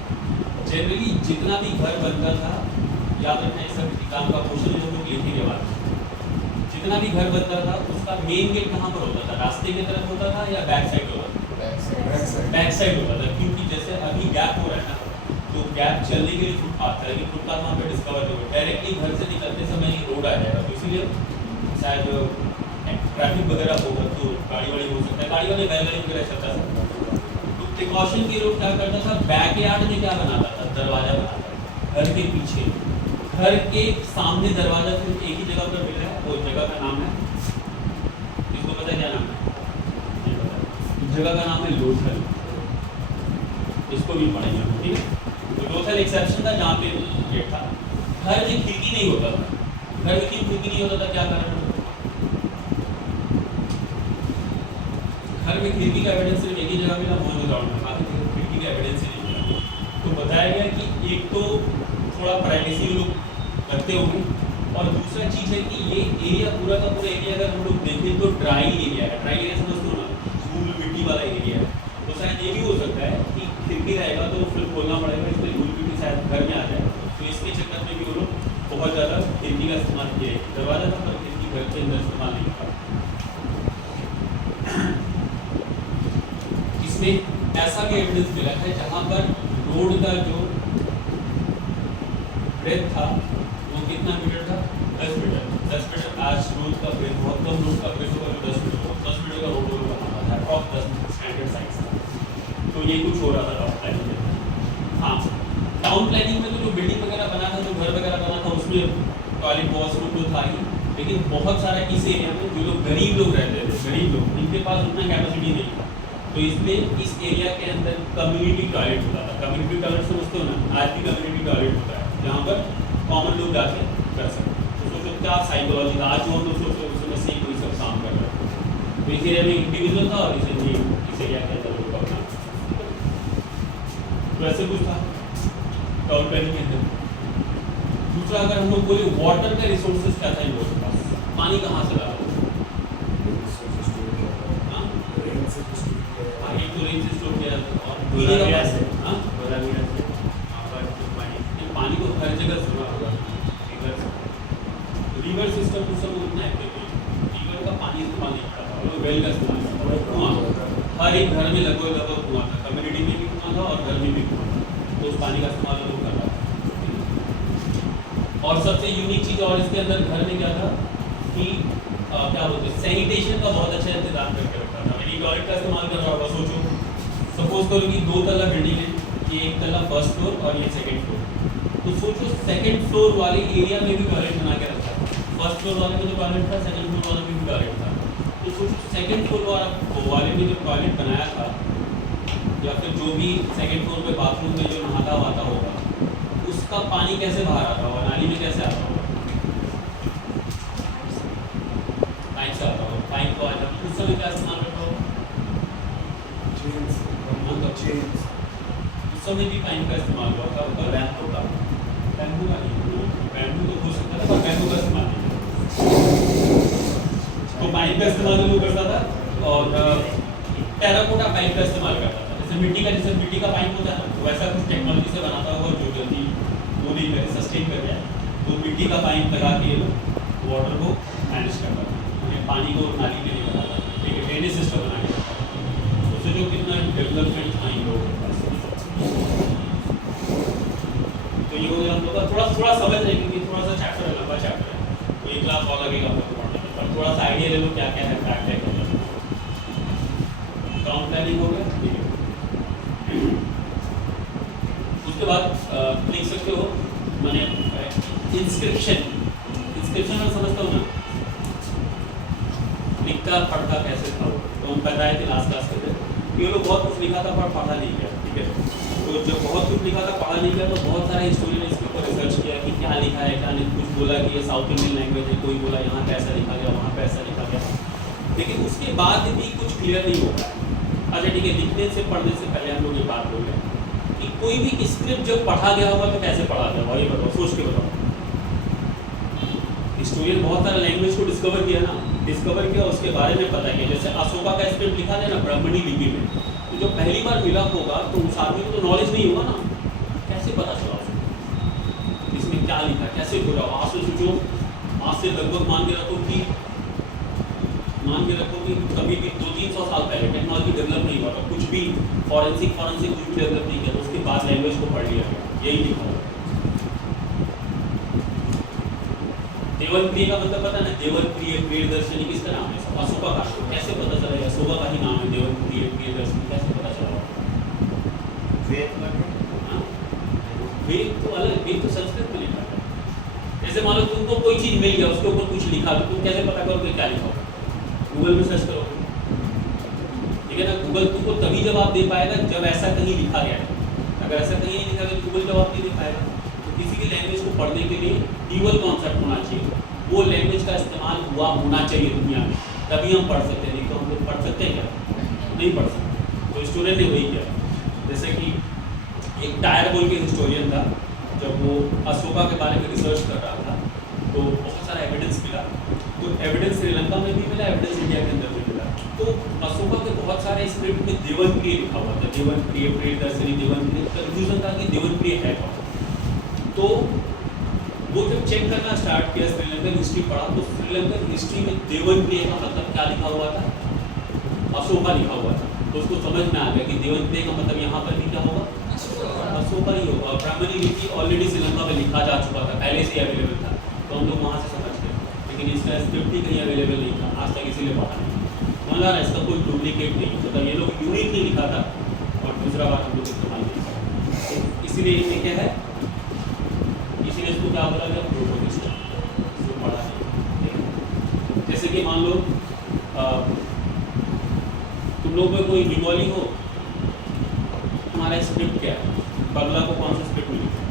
जनरली जितना भी घर बनता था, याद रखना, ये सब एग्जाम का क्वेश्चन जो लोग लिखेंगे बाद, जितना भी घर बनता था उसका मेन गेट कहाँ पर होता था, रास्ते की तरफ होता था या बैक साइड होता था? बैक साइड होता था, क्योंकि जैसे अभी गैप हो रहा है ना, तो गैप चलने के लिए फुटपाथ था, लेकिन फुटपाथ वहाँ पे डिस्कवर नहीं हुआ, डायरेक्टली घर से निकलते समय ही रोड आ जाएगा, तो इसीलिए शायद ट्रैफिक वगैरह होगा तो गाड़ी वाड़ी हो सकता है, गाड़ी वाले बैलगाड़ी वगैरह चलता था। तो प्रिकॉशन के लोग क्या करता था, बैक यार्ड में क्या बनाता था, दरवाजा बनाता था घर के पीछे, घर के सामने दरवाजा सिर्फ एक ही जगह पर मिल रहा है, वो जगह का नाम है, इसको पता है क्या नाम है? नहीं पता। जगह का नाम है लोथल, इसको भी पढ़ेंगे हम। ठीक है, तो लोथल एक्सेप्शन था जहाँ पे गेट था। घर में खिड़की नहीं होता था, घर में क्यों खिड़की नहीं होता था, क्या कारण है? घर में खिड़की का एविडेंस सिर्फ एक ही जगह मिला, मोहन ग्राउंड में, बाकी खिड़की का एविडेंस ही नहीं मिला। तो बताया गया कि एक तो थोड़ा प्राइवेसी लोग रखते होंगे, और दूसरा चीज़ है कि ये एरिया पूरा का पूरा एरिया अगर हम लोग देखें तो ड्राई एरिया है। ड्राई एरिया समझते हो ना, धूल मिट्टी वाला एरिया है, तो शायद ये भी हो सकता है कि खिड़की रहेगा तो फिर खोलना पड़ेगा, इसलिए धूल मिट्टी शायद घर में आ जाए, तो इसके चक्कर में भी वो लोग बहुत ज़्यादा खिड़की का इस्तेमाल किए। दरवाजा था पर खिड़की घर के अंदर इस्तेमाल नहीं था। इसमें ऐसा भी एविडेंस मिला है जहाँ पर रोड का जो ब्रेथ था वो कितना मीटर था, 10 मीटर। 10 मीटर आज रोड का ब्रेथ, बहुत कम रोड का ब्रेथ होगा जो 10 मीटर होगा, 10 मीटर का रोड होगा हमारा अप्रॉक्स 10 मीटर स्टैंडर्ड साइज था। तो ये कुछ हो रहा था टाउन प्लानिंग में। हाँ, टाउन प्लानिंग में तो जो बिल्डिंग वगैरह बना था, जो घर वगैरह बना था, उसमें टॉयलेट वॉशरूम तो था ही, लेकिन बहुत सारा इस एरिया में जो लोग गरीब लोग रहते थे, गरीब लोग, इनके पास उतना कैपेसिटी नहीं था, तो इसमें इस एरिया के अंदर कम्युनिटी टॉयलेट होता था। कम्युनिटी टॉयलेट समझते हो ना, आज भी कम्युनिटी टॉयलेट होता है जहाँ पर कॉमन लोग जाके कर सकते हैं। तो सोचो क्या साइकोलॉजी था, आज वो हम लोग सोचो उसमें से कोई सब काम कर रहा है। तो इस एरिया में इंडिविजुअल था और इस एरिया के अंदर लोग अपना तो ऐसे कुछ था टॉल प्लानिंग के अंदर। दूसरा अगर हम लोग बोले वाटर का रिसोर्सेज क्या था इन लोगों के पास, पानी कहाँ से ला रहा था? एक तो रेंज से स्टोर किया और पीने का पानी से, हाँ पानी को हर जगह सुना होगा। रिवर सिस्टम उस समय उतना एक्टिव नहीं, रिवर का पानी इस्तेमाल नहीं करता था, वो वेल का इस्तेमाल करता था। कुआं हर एक घर में लगभग कुआं था, कम्युनिटी में भी कुआं था और घर में भी कुआं था, तो उस पानी का इस्तेमाल लोग कर रहा था। और सबसे यूनिक चीज़ और इसके अंदर घर में क्या था कि क्या बोलते हैं, सैनिटेशन का बहुत अच्छा इंतजाम करके रखा था। मैंने टॉयलेट का इस्तेमाल कर रहा होगा, सोचो सपोज करो कि 2 तल्ला बिल्डिंग है, ये 1 तल्ला फर्स्ट फ्लोर और ये सेकंड फ्लोर। तो सोचो सेकंड फ्लोर वाले एरिया में भी टॉयलेट बना के रखा था। फर्स्ट फ्लोर वाले में जो टॉयलेट था, सेकंड फ्लोर वाले में भी टॉयलेट था। तो सोचो सेकंड फ्लोर वाले में जो टॉयलेट बनाया था, या फिर जो भी सेकंड फ्लोर पे बाथरूम में जो नहाता वाता होगा, उसका पानी कैसे बाहर आता होगा, नाली में कैसे आता होगा? पाइप से आता होगा। पाइप को आता उस समय क्या इस्तेमाल करता होगा? उस समय भी पाइप का इस्तेमाल हुआ था, बैम्बू का नहीं, बैम्बू तो हो सकता था पर बैम्बू का इस्तेमाल नहीं। तो पाइप का इस्तेमाल लोग करता था और टेराकोटा पाइप का इस्तेमाल करता था। जैसे मिट्टी का पाइप होता है ना, वैसा कुछ टेक्नोलॉजी से बनाता होगा जो जल्दी वो नहीं करे, सस्टेन कर जाए। तो मिट्टी का पाइप लगा के वाटर को मैनेज करता था, पानी को नाली में नहीं बनाता, एक ड्रेनेज सिस्टम बना के रखता था। उससे जो कितना डेवलपमेंट था इन लोगों के पास। तो ये हो गया हम लोग का थोड़ा समझ रहे, क्योंकि थोड़ा सा चैप्टर है, लंबा चैप्टर है, तो 1 क्लास और लगेगा हम लोग को पढ़ने में, पर थोड़ा सा आइडिया ले लो क्या क्या है, फैक्ट है क्या। टाउन प्लानिंग हो गया, ठीक है। उसके बाद लिख सकते हो मैंने इंस्क्रिप्शन में समझता हूँ ना, लिखता पढ़ता कैसे था वो, तो हम बताए थे लास्ट क्लास में। ये लोग बहुत कुछ लिखा था पर पढ़ा नहीं गया, ठीक है। तो जब बहुत कुछ लिखा था पढ़ा नहीं गया, तो बहुत सारे हिस्टोरियन ने इसके ऊपर रिसर्च किया कि क्या लिखा है क्या नहीं। कुछ बोला कि ये साउथ इंडियन लैंग्वेज है, कोई बोला यहाँ पे ऐसा लिखा गया, वहाँ पे ऐसा लिखा गया, लेकिन उसके बाद भी कुछ क्लियर नहीं होता है। अच्छा ठीक है, लिखने से पढ़ने से पहले हम लोग ये बात बोल रहे हैं कि कोई भी स्क्रिप्ट जब पढ़ा गया होगा तो कैसे पढ़ा गया होगा, ये बताओ, सोच के बताओ। हिस्टोरियन बहुत सारे लैंग्वेज को डिस्कवर किया, उसके बारे में पता किया। जैसे अशोका का स्क्रिप्ट लिखा है ना ब्राह्मणी लिपि में, तो जो पहली बार मिला होगा तो उस आदमी को तो नॉलेज नहीं होगा ना, कैसे पता चला उसको इसमें क्या लिखा, कैसे जुड़ा। आज से सोचो, आज से लगभग मान के रखो कि कभी भी 200-300 साल पहले टेक्नोलॉजी डेवलप नहीं हुआ था, कुछ भी फॉरेंसिक कुछ भी डेवलप नहीं किया, तो उसके बाद लैंग्वेज को पढ़ लिया गया, यही लिखा हुआ। देवनप्रिय का मतलब पता है ना, देवनप्रिय प्रियदर्शनी किसका नाम है? अशोका का। कैसे पता चलेगा? अशोका का ही नाम है देवनप्रिय प्रियदर्शनी, कैसे पता चला? वेद तो अलग, वेद तो संस्कृत में लिखा है। जैसे मान लो तुमको कोई चीज मिल गया, उसके ऊपर कुछ लिखा, तो तुम कैसे पता करोगे क्या लिखा होगा? गूगल में सर्च करोगे, ठीक है ना। गूगल तुमको तभी जवाब दे पाएगा जब ऐसा कहीं लिखा गया है। अगर ऐसा कहीं नहीं लिखा गया तो गूगल जवाब नहीं दे पाएगा। तो किसी भी लैंग्वेज को पढ़ने के लिए ड्यूअल कॉन्सेप्ट होना चाहिए, वो लैंग्वेज का इस्तेमाल हुआ होना चाहिए दुनिया में, तभी हम पढ़ सकते हैं। नहीं तो हम लोग पढ़ सकते हैं क्या? नहीं पढ़ सकते। तो स्टूडेंट ने वही किया। जैसे कि एक टायर बोल के हिस्टोरियन था, जब वो अशोका के बारे में रिसर्च कर रहा था तो बहुत सारा एविडेंस मिला। तो एविडेंस श्रीलंका में भी मिला, एविडेंस इंडिया के अंदर भी मिला। तो अशोका के बहुत सारे स्क्रिप्ट में देवनप्रिय लिखा हुआ था, देवनप्रिय प्रियदर्शनी, देवनप्रिय। कंफ्यूजन था कि देवनप्रिय है कौन। तो वो जब चेक करना स्टार्ट किया, श्रीलंकन हिस्ट्री पढ़ा, तो श्रीलंकन हिस्ट्री में देवनप्रिय का मतलब क्या लिखा हुआ था? अशोका लिखा हुआ था। तो उसको समझ में आ गया कि देवनप्रिय का मतलब यहाँ पर भी क्या होगा? अशोका ही होगा। ब्राह्मणी लिपि ऑलरेडी श्रीलंका में लिखा जा चुका था, पहले से अवेलेबल था, तो हम लोग वहाँ से समझ गए। लेकिन इसका स्क्रिप्ट ही कहीं अवेलेबल नहीं था आज तक, इसीलिए पढ़ा नहीं। समझ आ रहा है? इसका कोई डुप्लीकेट नहीं, मतलब ये लोग यूनिक नहीं लिखा था और दूसरा बात हम लोग इस्तेमाल नहीं किया, इसीलिए ये क्या है, इसीलिए इसको क्या बोला गया? प्रोटोहिस्ट्री। इसको पढ़ा नहीं। जैसे कि मान लो तुम तुम लोग में कोई बंगाली हो, तुम्हारा स्क्रिप्ट क्या है? बांग्ला को कौन सा स्क्रिप्ट में लिखते?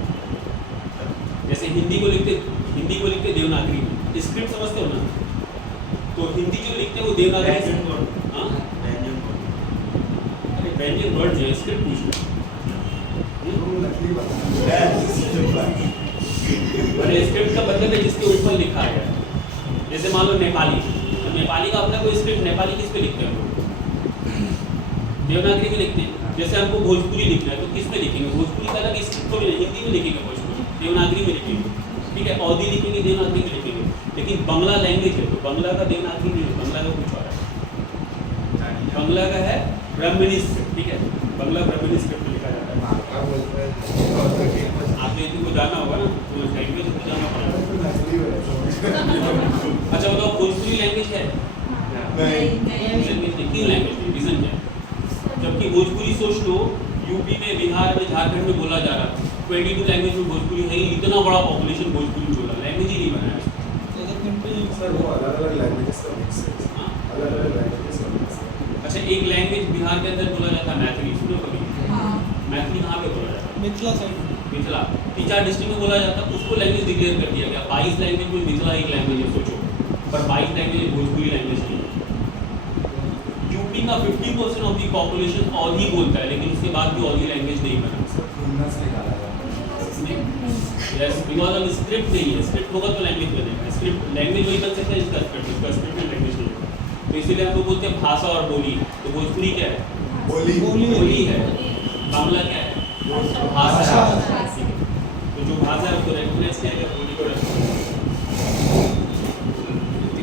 जैसे हिंदी को लिखते देवनागरी में, स्क्रिप्ट समझते हो ना? तो हिंदी जो लिखते हैं वो देवनागरी से। हाँ, अरे व्यंजन वर्ड जो है, स्क्रिप्ट पूछ अरे स्क्रिप्ट का मतलब है जिसके ऊपर लिखा है। जैसे मान लो नेपाली, तो नेपाली का अपना कोई स्क्रिप्ट, नेपाली किस पे लिखते हैं? देवनागरी में लिखते हैं। जैसे हमको भोजपुरी लिखना है तो किस में लिखेंगे? भोजपुरी का अलग स्क्रिप्ट तो नहीं, हिंदी में लिखेंगे, भोजपुरी देवनागरी में लिखेंगे, ठीक है, अवधी लिखेंगे, देवनागरी में लिखेंगे। लेकिन बांग्ला लैंग्वेज है तो बांग्ला का देवनागरी नहीं है, बांग्ला का कुछ और है। बांग्ला का है ब्राह्मणी स्क्रिप्ट, ठीक है, बांग्ला ब्राह्मणी स्क्रिप्ट में लिखा जाता है। आप यदि को जाना होगा ना तो लैंग्वेज को जाना पड़ेगा। अच्छा बताओ, भोजपुरी लैंग्वेज है? नहीं। क्यों लैंग्वेज है? रीजन क्या है? जबकि भोजपुरी सोच लो, यूपी में, बिहार में, झारखंड में बोला जा रहा है, 22 लैंग्वेज में भोजपुरी है, इतना बड़ा पॉपुलेशन भोजपुरी बोला, लैंग्वेज ही नहीं बनाया सर। वो अलग-अलग लैंग्वेजेस का मिक्स है। हाँ, अलग-अलग लैंग्वेजेस का मिक्स है। अच्छा, एक लैंग्वेज बिहार के अंदर बोला जाता है मैथिली, सुनो कभी? मैथिली कहाँ पे बोला जाता है? मिथिला साइड। मिथिला 3-4 डिस्ट्रिक्ट में बोला जाता है, उसको लैंग्वेज डिक्लेयर कर दिया गया। 22 लैंग्वेज में मिथिला एक लैंग्वेज है, सोचो, पर 22 लैंग्वेज भोजपुरी लैंग्वेज नहीं है। यूपी का 50% ऑफ द पॉपुलेशन ऑधी बोलता है, लेकिन उसके बाद भी ऑधी लैंग्वेज नहीं बना। यस, बिकॉज ऑफ स्क्रिप्ट नहीं है। स्क्रिप्ट होगा तो लैंग्वेज बनेगा। स्क्रिप्ट लैंग्वेज वही बन सकता है जिसका स्क्रिप्ट, इसका स्क्रिप्ट में लैंग्वेज नहीं है। तो इसीलिए हम लोग बोलते हैं भाषा और बोली। तो भोजपुरी क्या है? बोली है। बांग्ला क्या है? भाषा। तो जो भाषा है उसको रेकग्नाइज किया गया, बोली को रेकग्नाइज।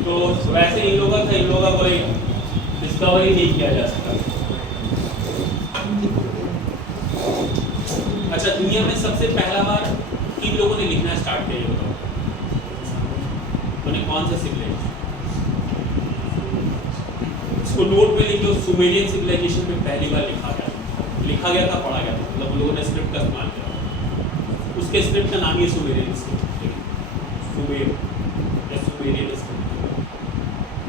तो वैसे इन लोगों का कोई डिस्कवरी नहीं किया जा सकता। अच्छा, दुनिया में सबसे पहला बार किन लोगों ने लिखना स्टार्ट किया, ये बताओ? उन्हें कौन सा सिविलाइजेशन? इसको नोट पे लिख लो, सुमेरियन सिविलाइजेशन में पहली बार लिखा गया था, पढ़ा गया था, मतलब उन लोगों ने स्क्रिप्ट का इस्तेमाल किया। उसके स्क्रिप्ट का नाम ही सुमेरियन स्क्रिप्ट, सुमेर या सुमेरियन स्क्रिप्ट।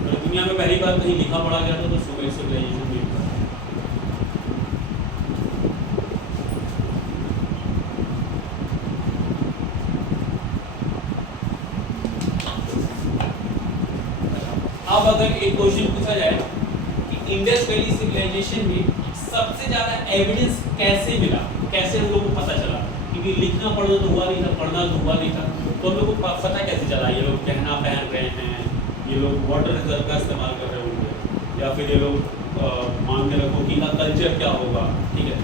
और दुनिया में पहली बार कहीं लिखा पढ़ा गया था तो सुमेर सिविलाइजेशन में। अब अगर एक क्वेश्चन पूछा जाए कि इंडस वैली सिविलाइजेशन में सबसे ज्यादा एविडेंस कैसे मिला, कैसे हम लोगों को पता चला? क्योंकि लिखना पढ़ना तो हुआ नहीं था, पढ़ना तो हुआ नहीं था, तो हम लोग को पता कैसे चला ये लोग गहना पहन रहे हैं, ये लोग वाटर रिजर्व का इस्तेमाल कर रहे होंगे, या फिर ये लोग मान के रखो कि इनका कल्चर क्या होगा, ठीक है,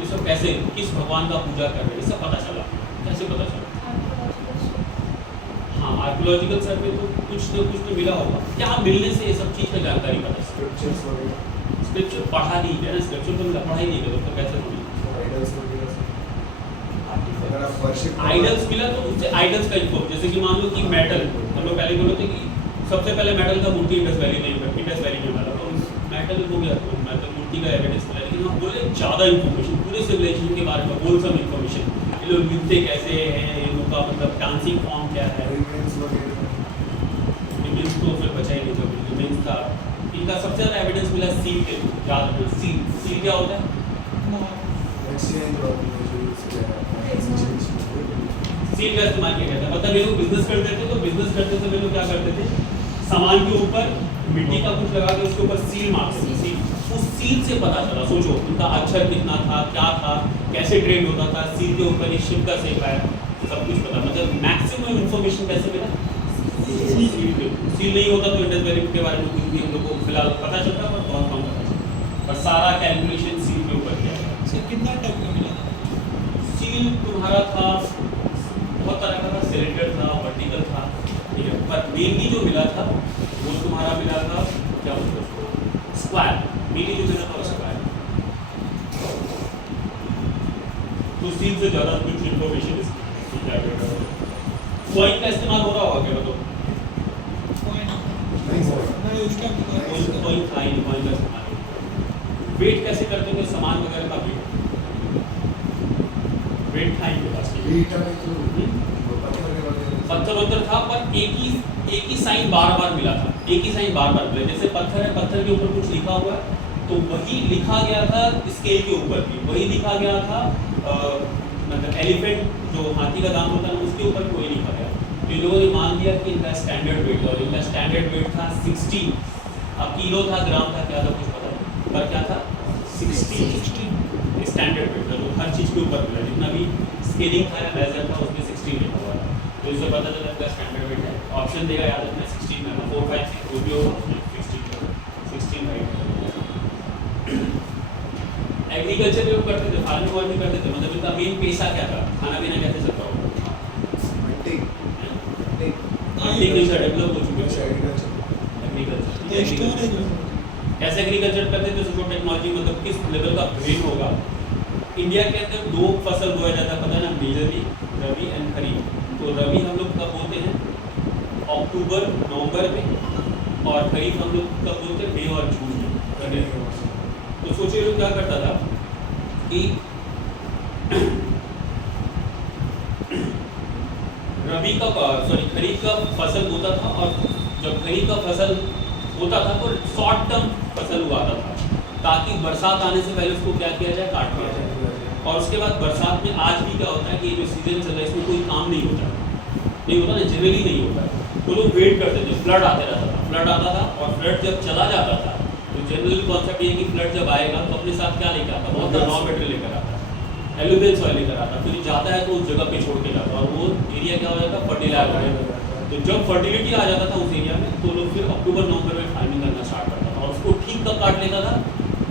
ये सब कैसे, किस भगवान का पूजा कर रहे हैं, ये सब पता चला। कैसे पता चला? हाँ, आर्कियोलॉजिकल सर्वे तो कुछ तो मिला होगा। यहाँ मिलने से ये सब चीज़ का जानकारी पता चला। स्क्रिप्चर पढ़ा नहीं है ना, स्क्रिप्चर तो मिला, पढ़ाई नहीं करो तो कैसे पढ़ी? आइडल्स मिला तो उससे आइडल्स का इन्फो, जैसे कि मान लो कि मेटल, हम लोग पहले बोले थे कि सबसे पहले मेटल का मूर्ति इंडस वैली में मिला, तो मेटल हो गया, तो मेटल मूर्ति का एविडेंस मिला। लेकिन हम बोले ज़्यादा इन्फॉर्मेशन पूरे सिविलाइजेशन के बारे में, होलसम इन्फॉर्मेशन, ये लोग नृत्य कैसे हैं, ये लोग का मतलब डांसिंग फॉर्म क्या है, रिमेन्स तो फिर बचा ही नहीं था, रिमेन्स था। इनका सबसे ज़्यादा एविडेंस मिला सील के, याद रखना सील क्या होता है? सील का इस्तेमाल किया गया था। मतलब ये लोग बिजनेस करते थे, तो बिजनेस करते समय लोग क्या करते थे, सामान के ऊपर मिट्टी का कुछ लगा के उसके ऊपर सील मारते थे। उस सील से पता चला, सोचो उनका अक्षर कितना था, क्या था, कैसे ट्रेड होता था, सील के ऊपर एक शिप का शेप है, सब कुछ पता। मतलब मैक्सिमम इन्फॉर्मेशन कैसे मिला? सील नहीं होता तो इंडस वैली के बारे में कुछ भी हम लोग को फिलहाल पता चलता, पर बहुत कम पता चलता। पर सारा कैलकुलेशन सील के ऊपर किया गया। सर कितना टाइप का मिला? सील तुम्हारा था बहुत तरह का था, सिलेंडर था, वर्टिकल था, ठीक है, पर मेनली जो मिला था वो तुम्हारा मिला था, क्या बोलते हैं उसको, स्क्वायर। मेनली जो मिला था स्क्वायर। तो सील से ज़्यादा कुछ इन्फॉर्मेशन कॉइन का इस्तेमाल हो रहा होगा क्या? बताओ। कॉइन था ही, कॉइन का इस्तेमाल। वेट कैसे करते थे सामान वगैरह का? वेट था इनके पास, पत्थर था, पर एक ही साइन बार बार मिला था, एक ही साइन बार बार मिला। जैसे पत्थर है, पत्थर के ऊपर कुछ लिखा हुआ है, तो वही लिखा गया था स्केल के ऊपर भी, वही लिखा गया था मतलब एलिफेंट जो हाथी का दाम होता है उसके ऊपर कोई लिखा गया। तो इन लोगों ने मान लिया कि इनका स्टैंडर्ड वेट, और इनका स्टैंडर्ड वेट था 16। अब किलो था, ग्राम था, क्या था कुछ पता नहीं, पर क्या था 16 स्टैंडर्ड वेट था, जो हर चीज़ के ऊपर मिला, जितना भी स्केलिंग था या मेजर था उसमें 16 लिखा हुआ था। तो इससे पता चला इनका स्टैंडर्ड वेट है। ऑप्शन देगा याद रखना 16 में 4 5 6 जो भी होगा 16 राइट। एग्रीकल्चर में वो करते थे, फार्मिंग वार्मिंग करते थे, मतलब इनका मेन पेशा क्या था, खाना पीना कैसे चलता होगा? एग्रीकल्चर डेवलप हो चुके हैं। एग्रीकल्चर कैसे एग्रीकल्चर करते थे, उसको टेक्नोलॉजी मतलब किस लेवल का ब्रेन होगा। इंडिया के अंदर 2 फसल बोया जाता है, पता है ना, मेजरली रबी एंड खरीफ। तो रबी हम लोग कब बोते हैं? अक्टूबर नवंबर में, और खरीफ हम लोग कब बोलते हैं? मई और जून में। तो सोचिए लोग क्या करता था कि रबी का खरीफ का फसल बोता था, और जब खरीफ का फसल होता था तो शॉर्ट टर्म फसल उगाता था, ताकि बरसात आने से पहले उसको क्या किया जाए, काट दिया जाए। और उसके बाद बरसात में आज भी क्या होता है कि ये जो सीजन चल रहा है इसमें कोई काम नहीं होता ना, जनरली नहीं होता है। तो लोग वेट करते थे, फ्लड आते रहता था, फ्लड आता था, और फ्लड जब चला जाता था तो जनरली कॉन्सेप्ट ये कि फ्लड जब आएगा तो अपने साथ क्या लेकर आता, बहुत रॉ मटेरियल लेकर आता है, एलुमिनियम सॉइल लेकर आता, फिर जाता है तो उस जगह पे छोड़ के जाता है, और वो एरिया क्या हो जाता है, फर्टिलाइज हो जाता है। तो जब फर्टिलिटी आ जाता था उस एरिया में, तो लोग फिर अक्टूबर नवंबर में फार्मिंग करना स्टार्ट करता था, और उसको ठीक कब काट लेता था?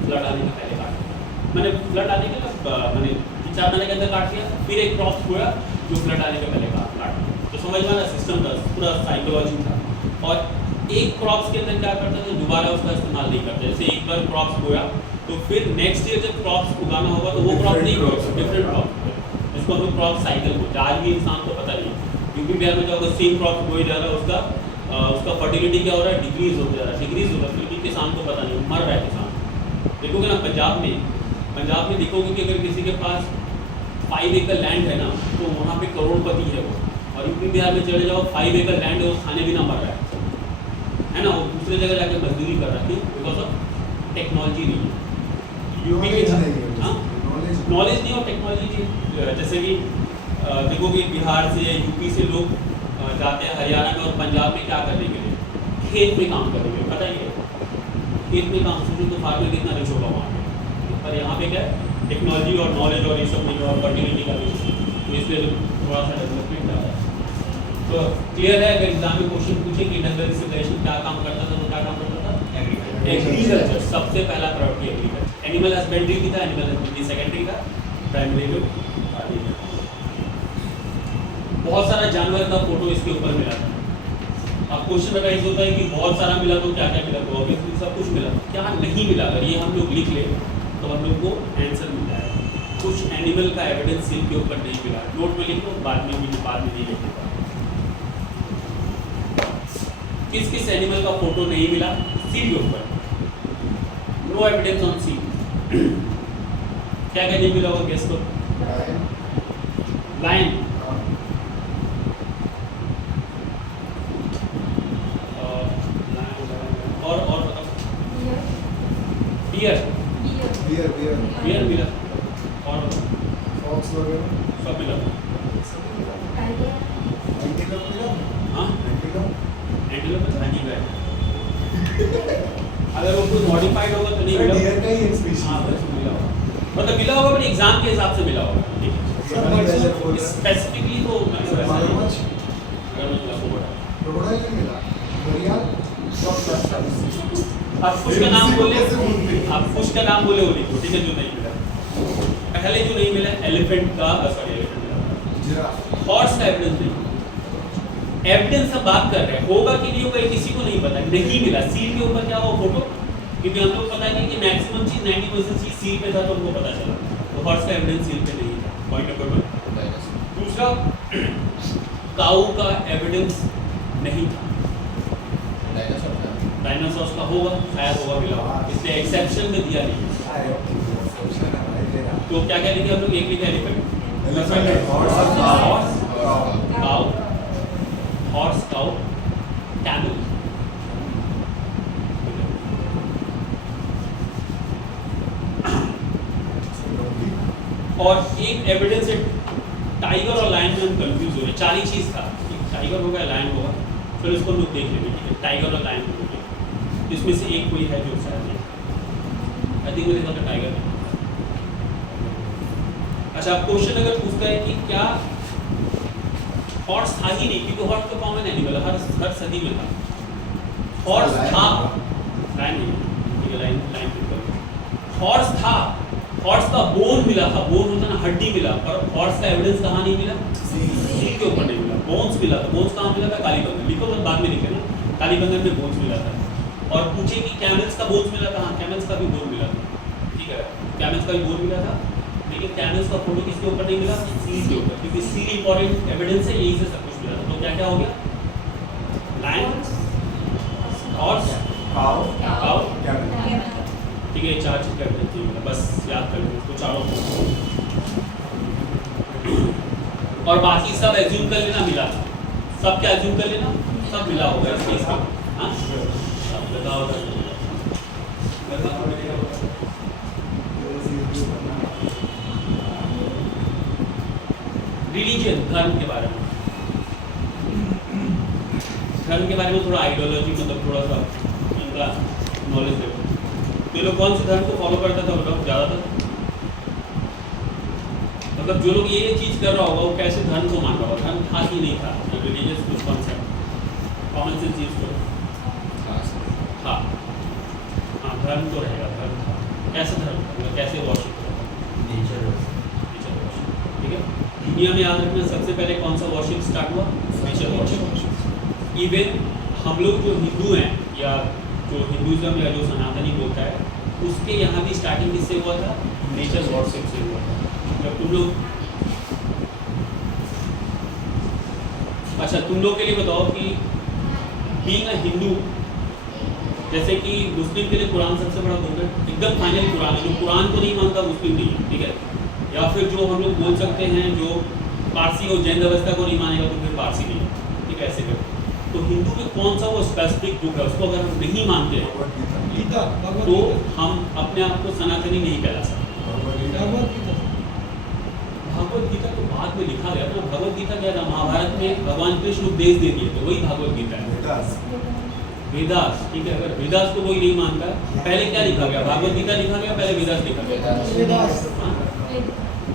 फ्लड आने के पहले काट लेता। मैंने फ्लड आने के मैंने 4 महीने के अंदर काट लिया, फिर एक क्रॉप हुआ जो फ्लड आने के पहले काट लिया। तो समझ में आना सिस्टम का पूरा साइकोलॉजी था। और एक क्रॉप्स के अंदर क्या करते थे, दोबारा उसका इस्तेमाल नहीं करते। जैसे एक बार क्रॉप्स बोया तो फिर नेक्स्ट ईयर जब क्रॉप्स उगाना होगा तो वो क्रॉप नहीं होगा, डिफरेंट क्रॉप, इसको हम लोग क्रॉप साइकिल बोलते हैं। आज भी इंसान को पता नहीं, यूपी बिहार में जो सेम क्रॉप बोया जा रहा है उसका फर्टिलिटी क्या हो रहा है, डिक्रीज होता जा रहा है, डिक्रीज हो रहा है, फिर भी किसान को पता नहीं, मर रहा है किसान। देखोगे ना पंजाब में देखोगे कि अगर किसी के पास 5 एकड़ लैंड है ना, तो वहाँ पे करोड़पति है वो। और यूपी बिहार में चले जाओ, 5 एकड़ लैंड है, वो खाने भी ना मर रहा है ना, वो दूसरे जगह जाके मजदूरी कर रहा है, बिकॉज ऑफ टेक्नोलॉजी नहीं है। नॉलेज नहीं और टेक्नोलॉजी नहीं। जैसे कि देखोगे बिहार से या यूपी से लोग जाते हैं हरियाणा में और पंजाब में क्या करने के लिए, खेत में काम करने के लिए, पता ही है खेत में काम। सोचो तो फार्मर कितना रिच होगा वहाँ पे, पर यहाँ पे क्या है, टेक्नोलॉजी और नॉलेज और ये सब नहीं, और फर्टिलिटी का भी, तो इसलिए थोड़ा सा डेवलपमेंट ज़्यादा है। तो क्लियर है, अगर एग्जाम में क्वेश्चन पूछे कि इंडस्ट्रियल सिविलाइजेशन क्या काम करता था, तो क्या काम करता था? एग्रीकल्चर। सबसे पहला प्रायोरिटी एग्रीकल्चर। एनिमल हस्बेंड्री भी था, एनिमल हस्बेंड्री सेकेंडरी था, प्राइमरी जो आगे था। बहुत सारा जानवर का फोटो इसके ऊपर मिला था। अब क्वेश्चन राइज होता है कि बहुत सारा मिला तो क्या क्या मिला, तो ऑब्वियसली सब कुछ मिला, क्या नहीं मिला, अगर ये हम लोग लिख ले तो हम लोग को आंसर मिल जाएगा। कुछ एनिमल का एविडेंस सील के ऊपर नहीं मिला, नोट में लिखो, बाद में नहीं लिखेगा। किस किस एनिमल का फोटो नहीं मिला सील के ऊपर? No evidence on seal. क्या क्या नहीं मिला होगा, गेस करो। लायन, और बियर मिला, और फॉक्स वगैरह सब मिला। हाँ, एंटीलोप नहीं गए। अगर वो कुछ मॉडिफाइड होगा तो नहीं मिला। डियर का ही एक स्पीशीज। हाँ, बस मिला होगा, मतलब मिला होगा, बट एग्जाम के हिसाब से मिला होगा। स्पेसिफिकली तो मगरमच्छ क्रोकोडाइल नहीं मिला, घड़ियाल आप कुछ का नाम बोले, आप कुछ का नाम बोले वो लिखो, ठीक है, जो नहीं मिला। पहले जो नहीं मिला एलिफेंट का, सॉरी एलिफेंट मिला, जिराफ। हॉर्स का एविडेंस नहीं। एविडेंस सब बात कर रहे हैं, होगा कि नहीं होगा ये किसी को नहीं पता, नहीं मिला। सील के ऊपर क्या हो फोटो, क्योंकि हम लोग पता है कि मैक्सिमम चीज 90% चीज सील पे था, तो उनको पता चला। तो हॉर्स का एविडेंस सील पे नहीं था, पॉइंट नंबर 1। दूसरा, काऊ का एविडेंस नहीं था। डायनासोर्स का होगा, शायद होगा, मिला होगा, इसलिए एक्सेप्शन में दिया नहीं। तो क्या क्या लिखे हम लोग? एक लिखा एलिफेंट, हॉर्स, काऊ, कैमल। और एक एविडेंस है टाइगर और लायन में हम कंफ्यूज हो रहे हैं। 4 ही चीज़ था, टाइगर होगा या लायन होगा, फिर इसको हम लोग देख लेंगे, ठीक है। टाइगर और लायन होगा, इसमें से एक कोई है जो शायद नहीं, आई थिंक मुझे लगा टाइगर। अच्छा, अब क्वेश्चन अगर पूछता है कि क्या हॉर्स था ही नहीं, क्योंकि हॉर्स तो कॉमन एनिमल है, हर सदी में था। हॉर्स था, लायन नहीं, ठीक है, लायन हॉर्स था, हॉर्स का बोन मिला था, बोन होता ना हड्डी मिला, और हॉर्स का एविडेंस कहाँ नहीं मिला, सील के ऊपर नहीं मिला। बोन्स मिला था, बोन्स कहाँ मिला था, कालीबंगन, लिखो तो बाद में लिखे ना, कालीबंगन में बोन्स मिला था। और पूछे कि कैमल्स का बोन्स मिला था, हाँ कैमल्स का भी बोन मिला था, ठीक है, कैमल्स का भी बोन मिला था, लेकिन कैमल्स का फोटो किसके ऊपर नहीं मिला, सील के ऊपर, क्योंकि सील इंपॉर्टेंट एविडेंस है, यही से सब कुछ मिला था। तो क्या क्या हो गया, लायन, हॉर्स, काऊ, कैमल, ठीक है। 4 चीज कर देती है, बस याद कर लो तो चारों। और बाकी सब एज्यूम कर लेना मिला था, सब क्या एज्यूम कर लेना, सब मिला होगा इस केस में, हाँ सब लगा होगा। रिलीजन, धर्म के बारे में, धर्म के बारे में थोड़ा आइडियोलॉजी, मतलब थोड़ा सा इनका नॉलेज देखो। तो लोग कौन से धर्म को फॉलो करता था बताओ ज़्यादातर, मतलब जो लोग ये चीज़ कर रहा होगा वो कैसे धर्म को मान रहा होगा, धर्म था कि नहीं था, रिलीजियस कुछ कॉन्सेप्ट, कॉमन सेंस यूज करो, हाँ हाँ धर्म तो रहेगा, धर्म था, कैसे धर्म था, मतलब कैसे वर्शिप करा, नेचर वर्शिप, ठीक है। दुनिया में याद रखना सबसे पहले कौन सा वर्शिप स्टार्ट हुआ, नेचर वर्शिप। इवन हम लोग जो हिंदू हैं या जो हिंदुज़म या जो सनातनी बोलता है, उसके यहाँ भी स्टार्टिंग किससे हुआ था, नेचर वर्शिप से हुआ था। जब तुम लोग, अच्छा तुम लोग के लिए बताओ कि बीइंग अ हिंदू, जैसे कि मुस्लिम के लिए कुरान सबसे बड़ा बुक है, एकदम फाइनल कुरान है, जो कुरान को नहीं मानता मुस्लिम नहीं है, ठीक है। या फिर जो हम लोग बोल सकते हैं जो पारसी और जैन व्यवस्था को नहीं मानेगा तो फिर पारसी नहीं, ठीक है, ऐसे करते। तो हिंदू में कौन सा वो स्पेसिफिक बुक है, उसको अगर हम नहीं मानते तो हम अपने आप को सनातनी नहीं कहला सकते। भगवत गीता तो बाद में लिखा गया ना, भगवत गीता क्या था, महाभारत में भगवान कृष्ण उपदेश दे दिए थे, वही भगवत गीता है। वेदास, ठीक है, अगर वेदास को कोई नहीं मानता, पहले क्या लिखा गया, भगवत गीता लिखा गया, पहले वेदास लिखा गया,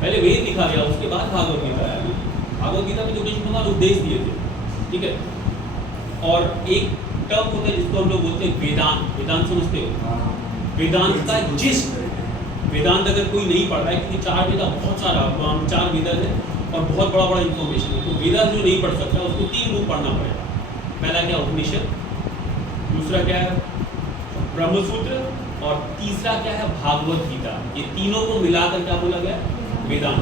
पहले वेद लिखा गया, उसके बाद भागवत गीता आया। भागवत गीता में जो कृष्ण भगवान उपदेश दिए थे, ठीक है। और एक टर्म होता है जिसको हम लोग बोलते हैं वेदांत, वेदांत समझते हो, वेदांत का जिस्ट, वेदांत अगर कोई नहीं पढ़ रहा है, क्योंकि 4 वेदा बहुत सारा, 4 वेदा है और बहुत बड़ा बड़ा इन्फॉर्मेशन है, तो वेदा जो नहीं पढ़ सकता उसको 3 बुक पढ़ना पड़ेगा। पहला क्या, उपनिषद, दूसरा क्या है ब्रह्मसूत्र, और तीसरा क्या है भागवत गीता। ये तीनों को मिलाकर क्या बोला गया, वेदांत।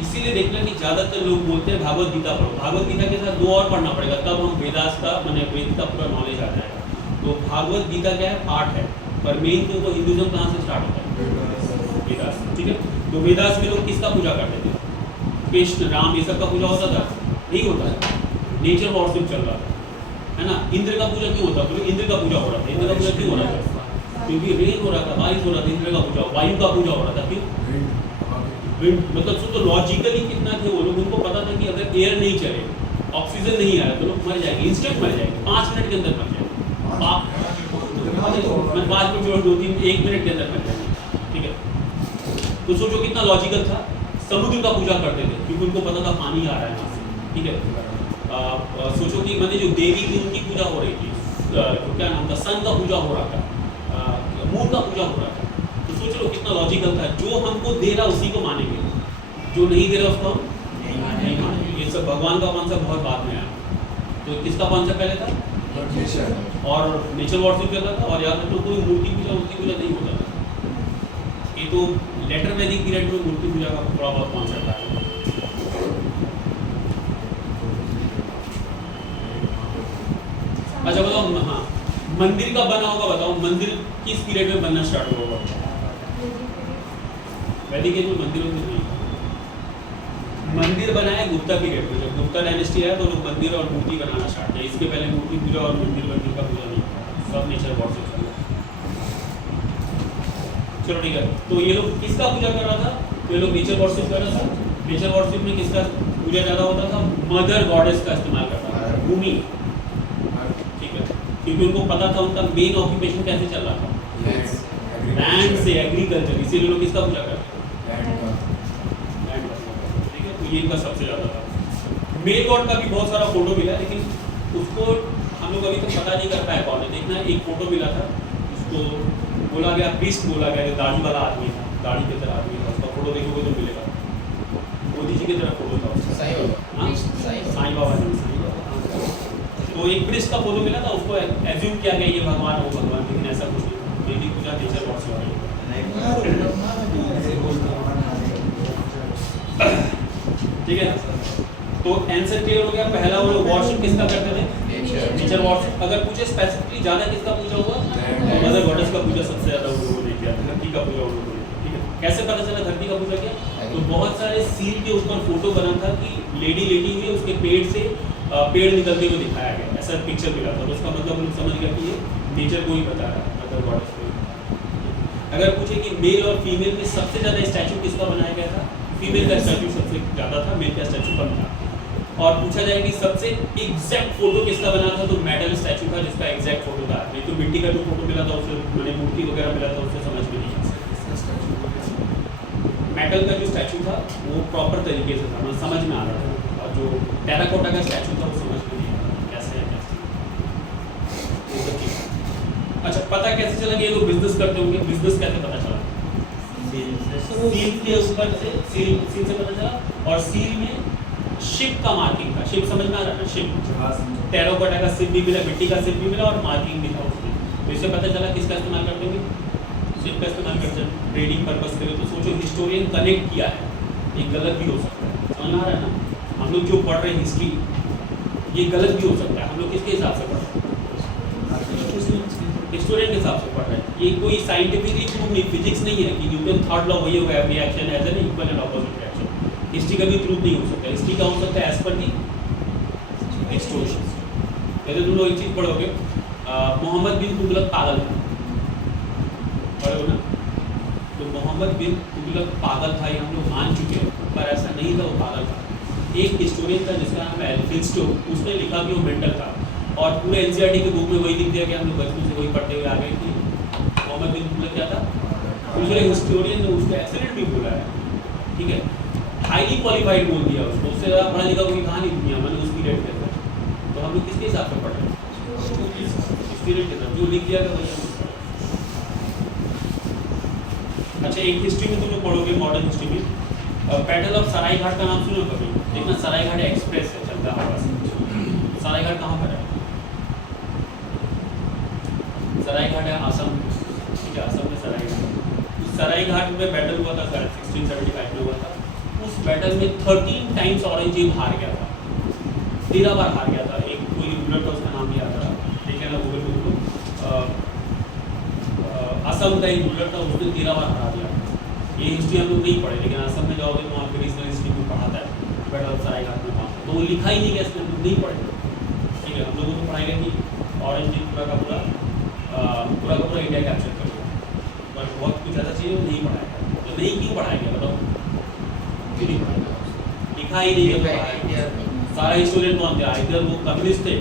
इसीलिए देख लें कि ज़्यादातर लोग बोलते हैं भागवत गीता पढ़ो, भागवत गीता के साथ 2 और पढ़ना पड़ेगा, तब हम वेदास का मैंने वेद का पूरा नॉलेज आ जाएगा। तो भागवत गीता क्या है, पाठ है, पर मेन तुमको हिंदुज़म कहाँ से स्टार्ट होता है, वेदास, ठीक है। तो वेदास में लोग किसका पूजा करते थे, कृष्ण राम ये सब का पूजा होता था, नहीं होता है, नेचर वर्शिप चल रहा था, है ना। इंद्र का पूजा क्यों होता था, इंद्र का पूजा हो रहा था, इंद्र का पूजा क्यों हो रहा था, क्योंकि रेन हो रहा था, बारिश हो रहा था, इंद्र का पूजा, वायु का पूजा हो रहा था, क्यों, मतलब तो लॉजिकली कितना थे वो लोग, उनको पता था कि अगर एयर नहीं चले, ऑक्सीजन नहीं आया तो लोग मर जाएंगे, इंस्टेंट मर जाएंगे, 5 मिनट के अंदर मर जाएंगे, 5 मिनट जोड़ 2-3 1 मिनट के अंदर मर जाएंगे, ठीक है। तो सोचो कितना लॉजिकल था। समुद्र का पूजा करते थे क्योंकि उनको पता था पानी आ रहा है वहाँ से, ठीक है। सोचो कि मैंने जो देवी थी उनकी पूजा हो रही थी, क्या नाम था, सन का पूजा हो रहा था, मून का पूजा हो रहा था, तो सोच लो कितना लॉजिकल था। जो हमको दे रहा उसी को मानेंगे, जो नहीं दे रहा उसको हम नहीं मानेंगे। ये सब भगवान का कॉन्सेप्ट बहुत बाद में आया, तो किसका कॉन्सेप्ट पहले था, और नेचर वर्शिप चल रहा था, और याद रखो कोई मूर्ति पूजा नहीं होता था। ये तो लेटर वैदिक पीरियड में मूर्ति पूजा का थोड़ा बहुत कॉन्सेप्ट आया। अच्छा बताओ, हाँ मंदिर का बना होगा, बताओ मंदिर किस पीरियड में बनना स्टार्ट हुआ होगा, वैदिक एज में मंदिरों में नहीं, मंदिर बनाया गुप्ता पीरियड में, जब गुप्ता डायनेस्टी आया तो लोग मंदिर और मूर्ति बनाना स्टार्ट किया। इसके पहले मूर्ति पूजा और मंदिर का पूजा नहीं, सब नेचर वर्शिप। चलो ठीक है, तो ये लोग किसका पूजा कर रहा था, तो ये लोग नेचर वर्शिप कर रहा था। नेचर वर्शिप में किसका पूजा ज़्यादा होता था? मदर गॉडेस का इस्तेमाल करता था, भूमि। ठीक है, क्योंकि उनको पता था उनका मेन ऑक्यूपेशन कैसे चल रहा था, लैंड से, एग्रीकल्चर, इसीलिए लोग किसका पूजा करते हैं? लैंड का। ठीक है, तो ये इनका सबसे ज़्यादा था। मेल गॉड का भी बहुत सारा फोटो मिला, लेकिन उसको हम लोग अभी तक पता नहीं कर पाए कौन है। देखना, एक फोटो मिला था, उसको बोला गया, प्रीस्ट बोला गया, जो दाढ़ी वाला आदमी था, दाढ़ी की तरह आदमी था, उसका फोटो देखोगे तो मिलेगा, मोदी जी की तरह फोटो था उसका। साईं बाबा। हाँ, साईं बाबा जी, साईं बाबा। तो एक प्रीस्ट का फोटो मिला था, उसको एज्यूम किया गया ये भगवान वो भगवान, लेकिन ऐसा कुछ नहीं था। मेरी पूजा नेचर बहुत से ठीक है। तो आंसर क्लियर हो गया। पहला वो लोग वर्शिप किसका करते थे? Nature worship. अगर पूछे स्पेसिफिकली ज्यादा किसका पूजा हुआ, तो मदर गॉडेस का पूजा सबसे ज्यादा उन लोगों ने किया, धरती का पूजा उन लोगों ने। ठीक है, कैसे पता चला धरती का पूजा किया? तो बहुत सारे सील के ऊपर फोटो बना था कि लेडी लेटी हुई, उसके पेड़ से पेड़ निकलते हुए दिखाया गया, ऐसा पिक्चर मिला था। तो उसका मतलब हम लोग समझ गया कि ये नेचर को ही बता रहा है, मदर गॉडेस को। अगर पूछे कि मेल और फीमेल में सबसे ज्यादा स्टैचू किसका बनाया गया था, फीमेल का स्टैचू सबसे ज्यादा था, मेल का स्टैचू कम था। और पूछा जाए कि सबसे एग्जैक्ट फोटो किसका बना था, तो मेटल स्टैचू का, जिसका एग्जैक्ट फोटो था। नहीं तो मिट्टी का जो फोटो मिला था उससे, मैंने मूर्ति वगैरह मिला था, उससे समझ में नहीं आया। मेटल का जो स्टैचू था वो प्रॉपर तरीके से था, मतलब समझ में आ रहा था। और जो टेराकोटा का स्टैचू था वो समझ में नहीं आ रहा था कैसे है कैसे। अच्छा, पता कैसे चला कि ये लोग बिजनेस करते होंगे? बिजनेस कैसे पता चला? सील के ऊपर से, सील से पता चला। और सील में शिप का मार्किंग था, शिप समझ में आ रहा है? शिप, टेराकोटा का शिप भी मिला, मिट्टी का शिप भी मिला, और मार्किंग भी था उसमें। तो इससे पता चला किसका इस्तेमाल करते होंगे? शिप का इस्तेमाल करते हैं ट्रेडिंग पर्पस के लिए। तो सोचो, हिस्टोरियन कनेक्ट किया है, ये गलत भी हो सकता है, समझ में आ रहा है ना? हम लोग जो पढ़ रहे हैं हिस्ट्री, ये गलत भी हो सकता है। हम लोग किसके हिसाब से पढ़ रहे हैं? हिस्टोरियन के हिसाब से पढ़ रहे हैं। ये कोई साइंटिफिकली प्रूव नहीं, फिजिक्स नहीं है कि न्यूटन थर्ड लॉ वही होगा, every action has an equal and opposite reaction. History का भी प्रूव नहीं हो सकता। हिस्ट्री का हो सकता है एज पर दी हिस्टोरियंस। जैसे तुम लोग एक चीज पढ़ोगे, मोहम्मद बिन तुगलक पागल था, पढ़ोगे ना? तो मोहम्मद बिन तुगलक पागल था, ये हम लोग मान चुके हैं, पर ऐसा नहीं था वो पागल था। एक हिस्टोरियन था जिसका नाम है एल्फिंस्टो, उसने लिखा कि वो मेंटल था, और पूरे एनसीईआरटी के बुक में वही लिख दिया कि हम लोग बचपन से वही पढ़ते हुए आ गए कि मोहम्मद बिन तुगलक क्या था। दूसरे हिस्टोरियन ने उसको एक्सीलेंट भी बोला है, ठीक है, हाईली क्वालिफाइड बोल दिया उसको, उससे ज़्यादा पढ़ा लिखा कोई कहा नहीं दुनिया में उस पीरियड के अंदर। तो हम लोग किसके हिसाब से पढ़ रहे हैं? इस पीरियड के अंदर जो लिख दिया था वही हम लोग पढ़ रहे हैं। अच्छा, एक हिस्ट्री में तुम लोग पढ़ोगे, मॉडर्न हिस्ट्री में, बैटल ऑफ सराय घाट का नाम सुनो कभी? देखना, सराय घाट एक्सप्रेस है चलता हमारा। सराय घाट कहाँ पर है? सराय घाट है असम, ठीक है, असम में सराय घाट। उस सराय घाट में बैटल हुआ था 1675 में हुआ था। उस बैटल में 13 टाइम्स औरंगजेब हार गया था, 13 बार हार गया था। एक कोई रूलर था, उसका नाम नहीं आता, ठीक है ना, गूगल को असम का एक रूलर था, उसने 13 बार हरा दिया। ये हिस्ट्री हम लोग नहीं पढ़े, लेकिन असम में जाओगे तो वहाँ पे रीजनल हिस्ट्री में पढ़ाता है बैटल ऑफ सराय घाट में वहाँ, तो वो लिखा ही नहीं गया, इसलिए हम लोग नहीं पढ़े। ठीक है, हम लोगों को पढ़ाएगा कि औरंगजेब पूरा का पूरा इंडिया कैप्चर कर लिया, पर बहुत कुछ ऐसा चीज़ नहीं पढ़ाएगा। तो नहीं क्यों पढ़ाएगा बताओ? क्यों नहीं पढ़ाएगा? लिखा ही नहीं है। सारा हिस्टोरियन कौन थे? आइदर वो कम्युनिस्ट थे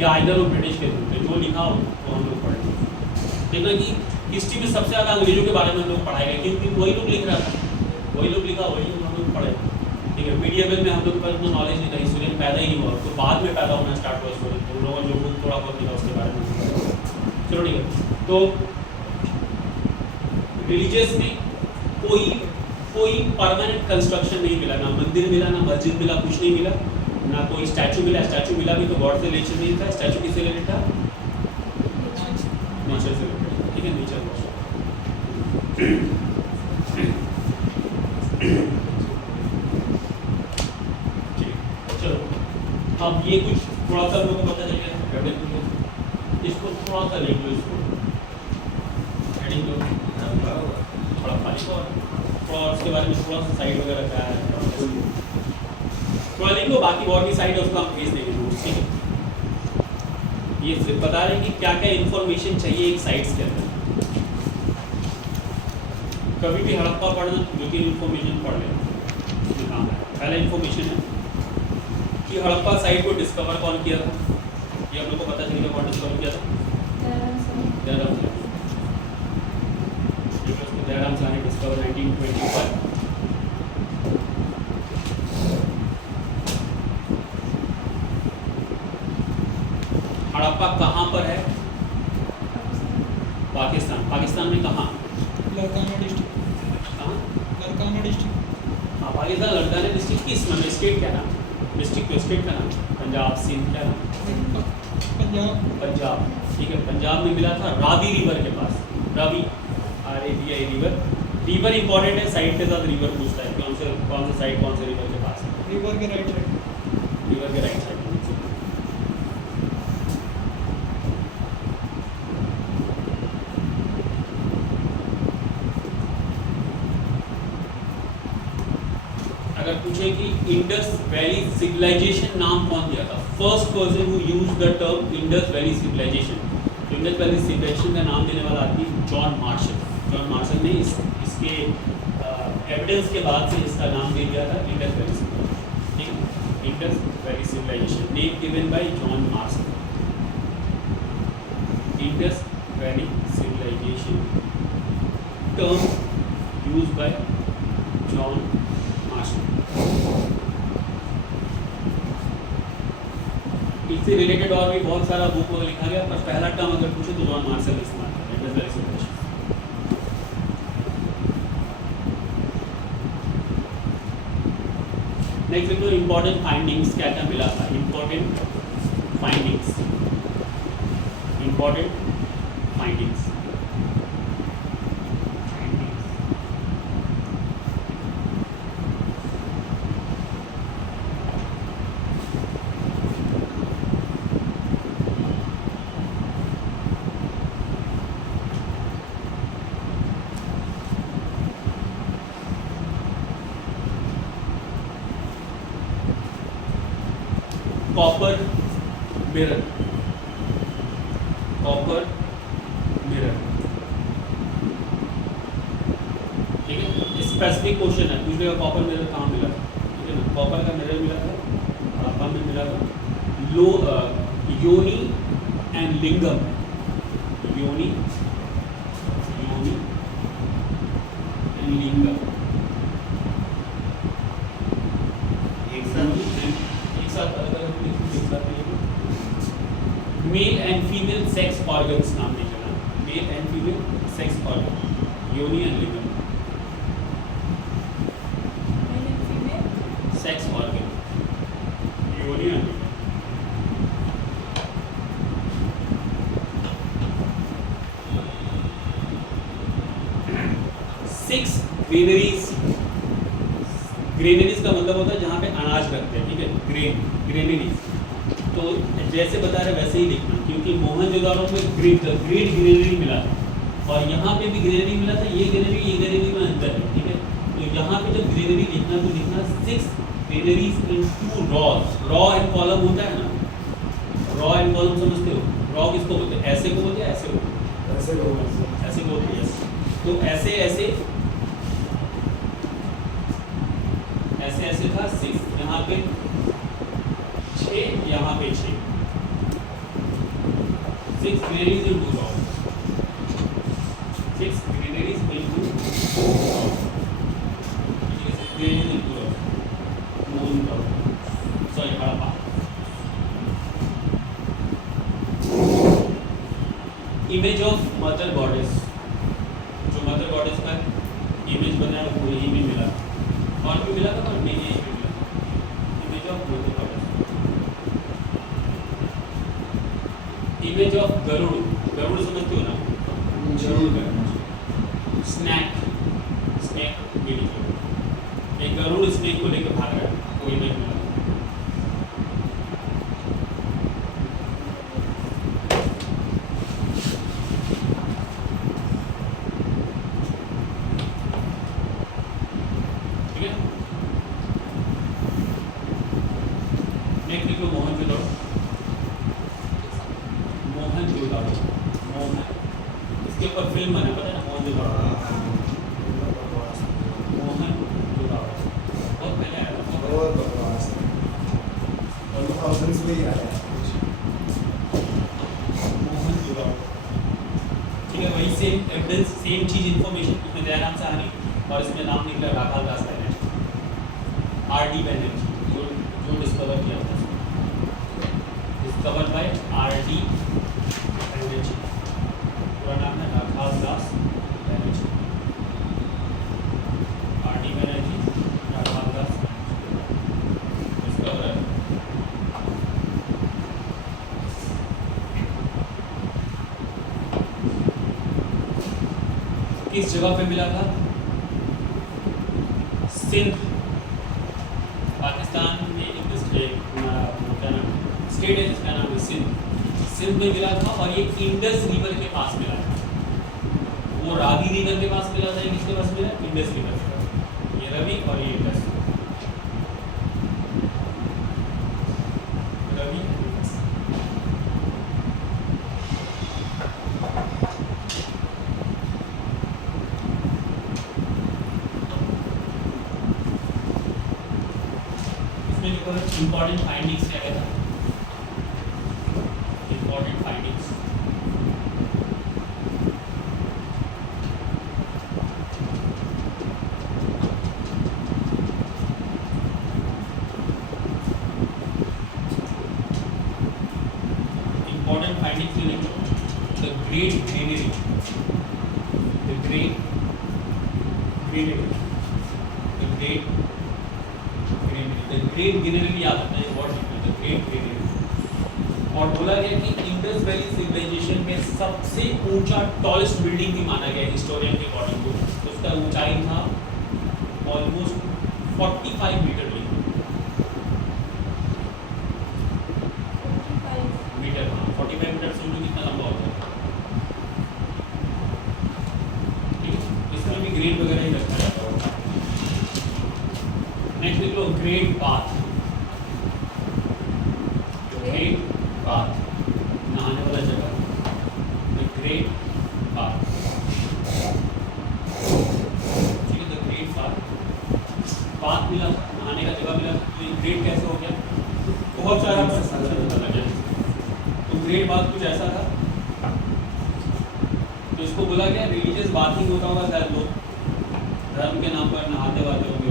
या आइदर वो ब्रिटिश के थे। जो लिखा हो तो हम लोग पढ़ेंगे। देखना कि हिस्ट्री में सबसे ज़्यादा अंग्रेजों के बारे में हम लोग पढ़ाएगा, क्योंकि वही लोग लिख रहा था, वही लोग लिखा, वही लोग हम लोग पढ़े। ठीक है, मीडिएवल में हम लोग के पास इतना नॉलेज नहीं था, हिस्टोरियन पैदा ही नहीं हुआ, तो बाद में पैदा होना स्टार्ट हुआ हिस्टोरियन। तो उन लोगों ने जो बुक थोड़ा बहुत लिखा उसके बारे में। चलो ठीक है, तो रिलीजियस में कोई परमानेंट कंस्ट्रक्शन नहीं मिला, ना मंदिर मिला, ना मस्जिद मिला, कुछ नहीं मिला, ना कोई स्टैचू मिला। स्टैचू मिला भी तो गॉड से रिलेशन नहीं था। स्टैचू किससे रिलेटेड था? नेचर से रिलेटेड, ठीक है, नेचर। चलो, अब ये कुछ थोड़ा सा लोगों को पता चल गया, इसको थोड़ा सा लिख लो, इसको हेडिंग लो, थोड़ा खाली को, और उसके बारे में थोड़ा सा साइड वगैरह क्या है थोड़ा लिख लो, बाकी और भी साइड है उसको हम भेज देंगे नोट्स, ठीक है। ये सिर्फ बता रहे हैं कि क्या क्या इन्फॉर्मेशन चाहिए एक साइट्स के अंदर। कभी भी हड़प्पा पढ़ना, दो तीन इन्फॉर्मेशन पढ़ लेना, उसमें काम है। पहला इन्फॉर्मेशन है कि हड़प्पा साइट को डिस्कवर कौन किया था, ये हम लोग को पता चलेगा कौन डिस्कवर किया था। दयाराम साहनी ने डिस्कवर 1921। हड़प्पा कहाँ पर है? पाकिस्तान में कहाँ? लड़काना डिस्ट्रिक्ट। कहाँ? लड़काना डिस्ट्रिक्ट। हाँ, पाकिस्तान लड़काना डिस्ट्रिक्ट किस नाम? स्टेट क्या नाम? डिस्ट्रिक्ट तो स्टेट का नाम, पंजाब, सिंध क्या नाम? पंजाब, ठीक है। पंजाब में मिला था रावी रिवर के पास। रावी, RAVI रिवर इंपॉर्टेंट है, साइड के साथ रिवर पूछता है कौन से साइड कौन से रिवर के पास है। रिवर के राइट साइड। रिवर के राइट साइड। अगर पूछे कि इंडस वैली सिविलाइजेशन नाम कौन दिया था, first person who used the term Indus valley civilisation, Indus valley civilisation का नाम देने वाला आदमी जॉन मार्शल। जॉन मार्शल ने इसके एविडेंस के बाद से इसका नाम दे दिया था इंडस वैली सिविलाइजेशन, ठीक है। Indus valley civilisation name given by John Marshall. Indus valley civilisation term used by John Marshall. इससे रिलेटेड और भी बहुत सारा बुक में लिखा गया, पर पहला टर्म अगर पूछे तो जॉन मार्शल ने इस्तेमाल किया, इंडस वैली सिविलाइजेशन। नेक्स्ट देखो इंपॉर्टेंट फाइंडिंग्स क्या क्या मिला था। इंपॉर्टेंट फाइंडिंग्स कॉपर मिरर, ठीक है। स्पेसिफिक क्वेश्चन है, पूछेगा कॉपर मिरर कहाँ मिला, ठीक है ना। कॉपर का मिरर मिला था हड़प्पा में, मिला था योनी एंड लिंगम, योनी एंड लिंगम एक साथ male and female sex organs नाम नहीं चला, male and female sex organ, योनी एंड लिंगम, सेक्स ऑर्गन, योनी एंड लिंगम। 6 ग्रेनरीज का मतलब होता है जहाँ पे अनाज रखते हैं, ठीक है। ग्रेनरीज तो जैसे बता रहे वैसे ही लिखना, क्योंकि मोहनजोदाड़ो में ग्रेट ग्रेनरी मिला था और यहाँ पे भी ग्रेनरी मिला था। ये ग्रेनरी में अंतर है, ठीक है। तो यहाँ पे जब ग्रेनरी लिखना तो लिखना 6 granaries in 2 raw and column होता है ना, रॉ एंड कॉलम समझते हो। रॉ किसको बोलते हैं? ऐसे को बोलते हैं, ऐसे को बोलते हैं। तो ऐसे था 6, यहाँ पे 6, यहाँ पे 6, 6 granaries in 2 raw, 6 granaries in 2 raw, sorry Harappa. Image of mother goddess, जो मदर गॉडेस का इमेज बनाया वो यही भी मिला, और भी मिला था पर नहीं यही भी मिला। Image of mother goddess, image of Garuda समझते हो ना, स्नैक भी लिखो, एक गरुड़ स्नेक को लेकर भाग रहा है, वो इमेज मिला। इसके ऊपर फिल्म बना, पता है ना, मोहनजोदाड़ो। सेम चीज इन्फॉर्मेशन उसमें दयाराम साहनी और इसमें नाम निकला राखाल दास बैनर्जी, आर.डी. बैनर्जी, जो डिस्कवर किया था, डिस्कवर बाय आर.डी. बैनर्जी, पूरा नाम है राखाल दास बैनर्जी, आर.डी. बैनर्जी, राखाल दास डिस्कवर। किस जगह पे मिला था? सिंध, पाकिस्तान में एक क्या नाम स्टेट है जिसका नाम है सिंध में मिला था और ये इंडस रिवर के पास मिला था। वो रावी रिवर के पास मिला था, ये किसके पास मिला? इंडस रिवर के पास। ये रवि और ये Indus, Ravi Indus. Important findings क्या कहता है? Important findings the great granary, the great granary, the great great granary याद आता है, what it the great granary. और बोला गया कि इंडस वैली सिविलाइजेशन में सबसे ऊंचा टॉलेस्ट बिल्डिंग भी माना गया हिस्टोरियन के अकॉर्डिंग टू। उसका ऊंचाई था ऑलमोस्ट 45 मीटर मीटर। हाँ 45 मीटर से कितना लंबा होता है, ठीक है। इसमें भी ग्रेड वगैरह ही रखा जाता है। नेक्स्ट देख लो ग्रेट पाथ, ग्रेट पाथ नहाने वाला जगह, द ग्रेट पाथ, ठीक है। द ग्रेट पाथ मिला, नहाने का जगह मिला, तो ये ग्रेट कैसे हो गया? बहुत सारा पता लग गया। तो ग्रेट पाथ कुछ ऐसा था, तो इसको बोला गया रिलीजियस बाथिंग होता होगा शायद, लोग धर्म के नाम पर नहाते वाते होंगे।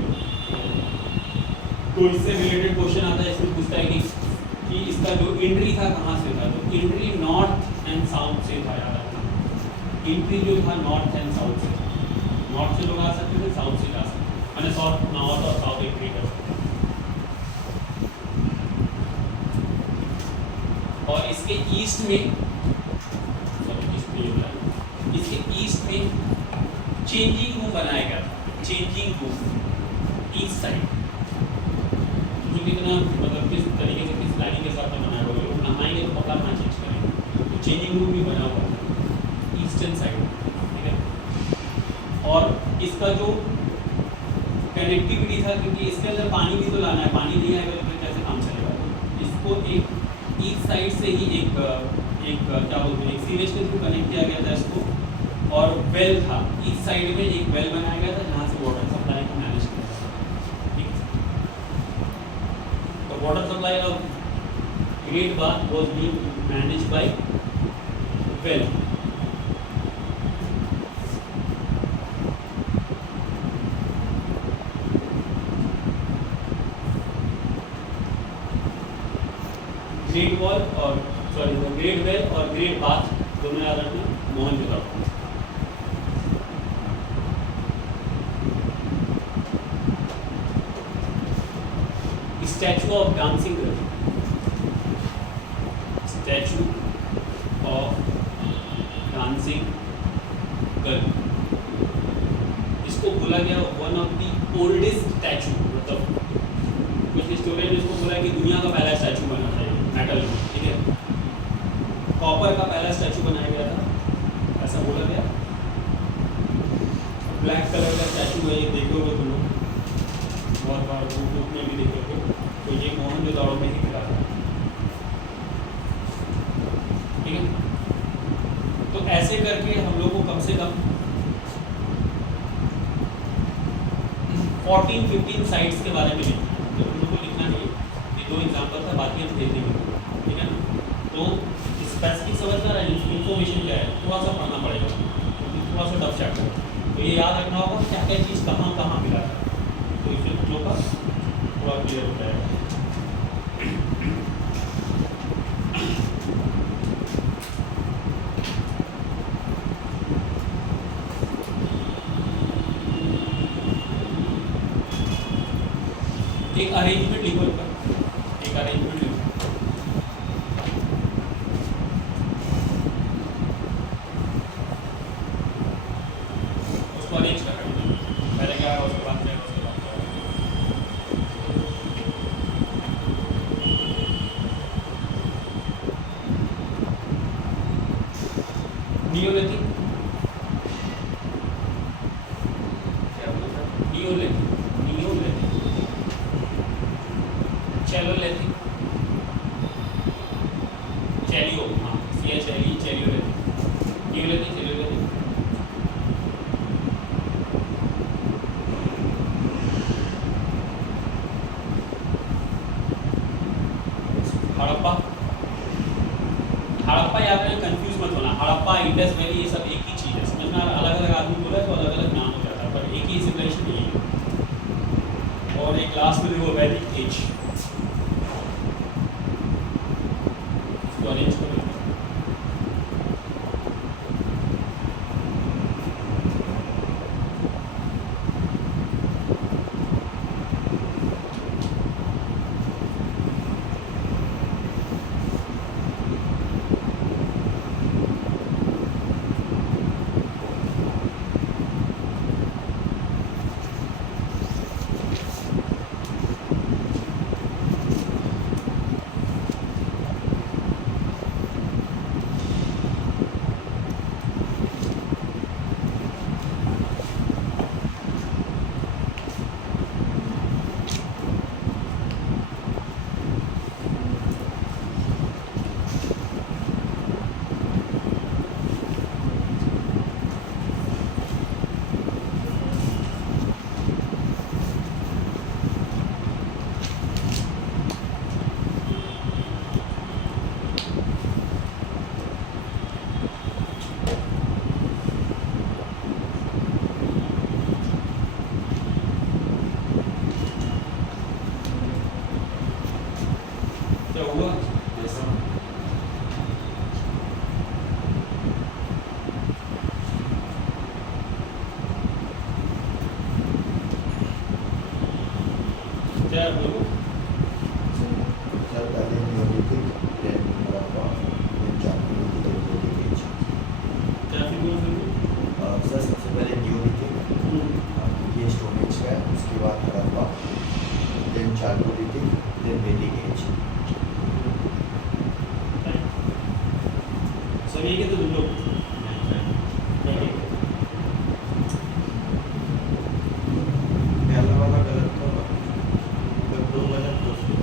तो इससे रिलेटेड क्वेश्चन आता है, इसमें पूछता है कि इसका जो एंट्री था कहाँ से था? तो एंट्री नॉर्थ एंड साउथ से था, याद रखना। एंट्री जो था नॉर्थ एंड साउथ से था, नॉर्थ से लोग आ सकते थे, साउथ से जा सकते थे, मैंने नॉर्थ और साउथ एंट्री कर सकते थे। और इसके ईस्ट में, इसके ईस्ट में चेंजिंग रूम बनाया गया था, चेंजिंग रूम ईस्ट साइड, जो कितना मतलब किस तरीके से किस प्लानिंग के साथ बनाया हुआ है। लोग नहाएंगे तो कपड़ा कहाँ चेंज करेंगे, तो चेंजिंग रूम भी बना हुआ है ईस्टर्न साइड, ठीक है। और इसका जो कनेक्टिविटी था, क्योंकि इसके अंदर पानी भी तो लाना है, पानी नहीं आएगा तो फिर कैसे काम चलेगा? इसको एक ईस्ट साइड से ही एक क्या बोलते हैं, एक सीवेज के थ्रू कनेक्ट किया गया था इसको। और वेल था, ईस्ट साइड में एक वेल बनाया गया था जहाँ से वाटर सप्लाई को मैनेज किया था, ठीक। तो water supply of great bath was being managed by well. Great wall और सॉरी ग्रेट वेल और ग्रेट बाथ दोनों याद रखना, Mohenjodaro. Statue of dancing girl, statue of dancing girl, इसको बोला गया one of the oldest statue, मतलब कुछ हिस्टोरियन ने इसको बोला कि दुनिया का पहला स्टैचू बना था मेटल में, ठीक है। कॉपर का पहला स्टैचू बनाया गया था, ऐसा बोला गया। ब्लैक कलर का स्टैचू है, ये देखोगे तुम लोग बहुत बार बुक में भी देखोगे, तो ये मोहनजोदड़ो में ही मिला था, ठीक है। तो ऐसे करके हम लोग को कम से कम 14-15 साइट्स के बारे में लिखना है, तो हम लोग को लिखना नहीं, ये दो एग्जाम्पल था, बाकी हम दे देंगे, ठीक है ना। तो स्पेसिफिक समझना है, इन्फॉर्मेशन क्या है, थोड़ा सा पढ़ना पड़ेगा, थोड़ा सा टफ चैप्टर ये याद रखना होगा क्या क्या चीज़ कहाँ कहाँ मिला है, तो इससे तुम लोग का थोड़ा क्लियर हो जाएगा। एक अरेंजमेंट लिखो इसका, एक अरेंजमेंट लिखो। उसको अरेंज कर रहे हैं, पहले क्या है उसके बाद क्या है उसके बाद क्या है। नियोलिथिक, क्या बोलता है, नियोलिथिक, नियोलिथिक, चैलोलिथिक, चैलियो, हाँ सी चैली चैलियोलिथिक, नियोलिथिक चैलियोलिथिक। हड़प्पा, हड़प्पा याद रखना, कंफ्यूज मत होना, हड़प्पा इंडस वैली ये सब एक ही चीज़ है, समझ में आ रहा है? अलग अलग आदमी बोला तो अलग अलग नाम हो जाता है, पर एक ही सिविलाइजेशन यही है। और एक लास्ट में देखो वैदिक एज, इसको अरेंज करो। क्या हुआ? क्या बोलो? सर पहले neolithic, then Harappa, then Chalukya, then Vedic age. क्या फिर बोल फिर? सर सबसे पहले नियोलिथिक, ये स्टोन एज का है, उसके बाद Harappa, then Chalukya, then Vedic as. सब यही कहते तुम लोग? पहला वाला गलत था, मतलब दो गलत दो सही।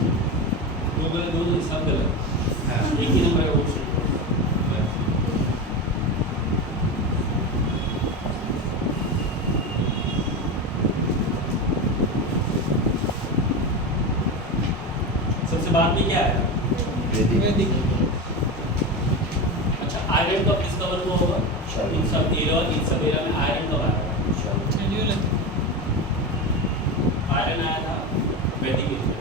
दो गलत, दो सब गलत, एक ही नंबर का क्वेश्चन। सबसे बाद में क्या है? वैदिक। अच्छा, आयरन कब डिस्कवर हुआ होगा? इन सब एरा में आयरन कब आया? चैलियोलिथिक। आयरन आया था वैदिक एज में।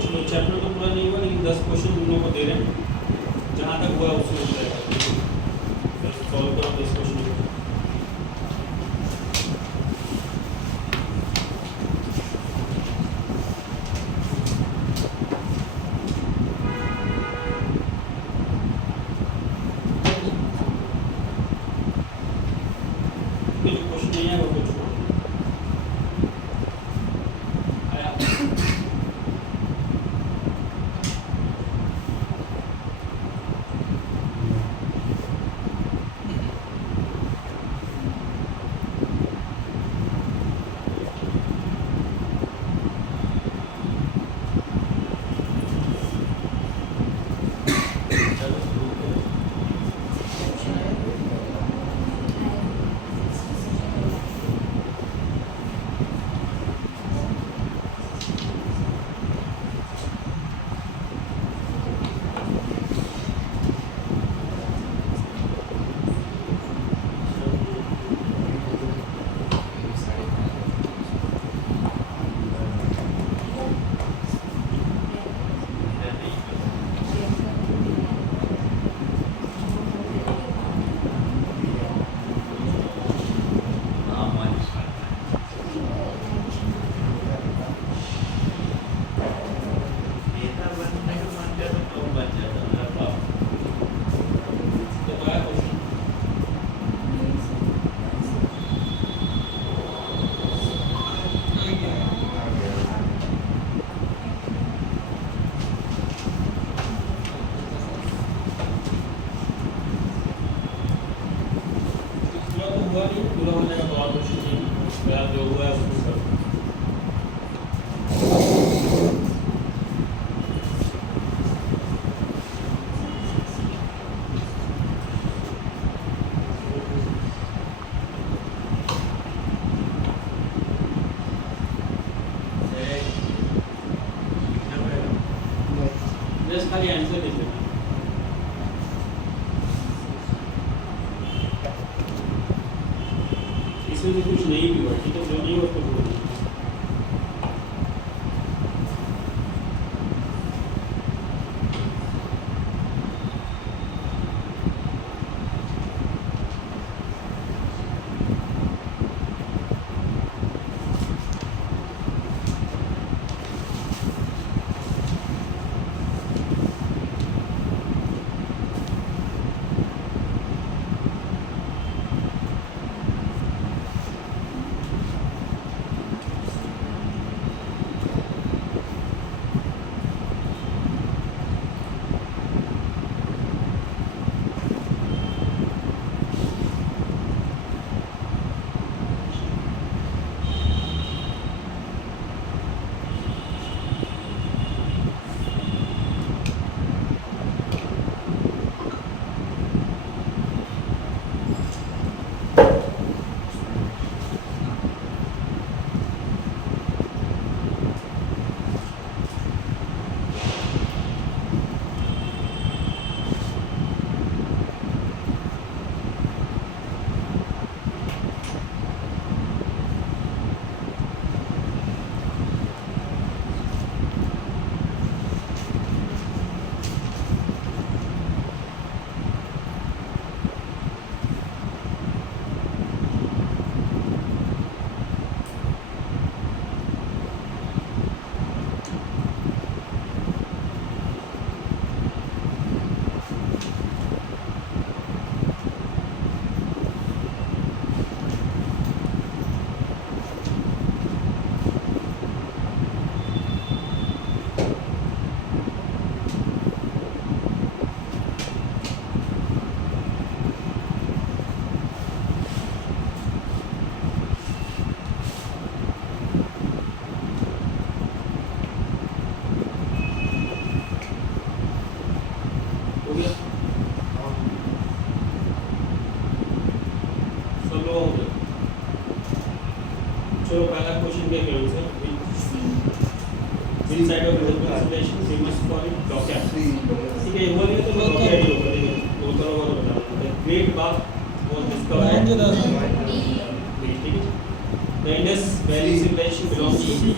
चलो चैप्टर तो पूरा नहीं हुआ, लेकिन 10 क्वेश्चन तुम लोगों को दे रहे हैं, जहाँ तक हुआ उससे हो जाएगा। सॉल्व करो 10 क्वेश्चन। जो क्वेश्चन नहीं है वो कुछ आया। मिलेगा तो और क्वेश्चन नहीं, फिलहाल जो हुआ है उसको करो। जस्ट खाली आंसर लिख देना। इसमें से कुछ नहीं भी हुआ, ठीक है, जो नहीं हुआ उसको बोल देना। हो गया? सब लोग हो गए? चलो पहला क्वेश्चन क्या करें sir? Inside of the presentation, we must call it docket. ठीक है, वो नहीं तो docket ही होगा, ठीक है? वो तो वो बता रहा हूँ। The Great Bath was discovered. ठीक है? The Indus Valley Civilization belongs to.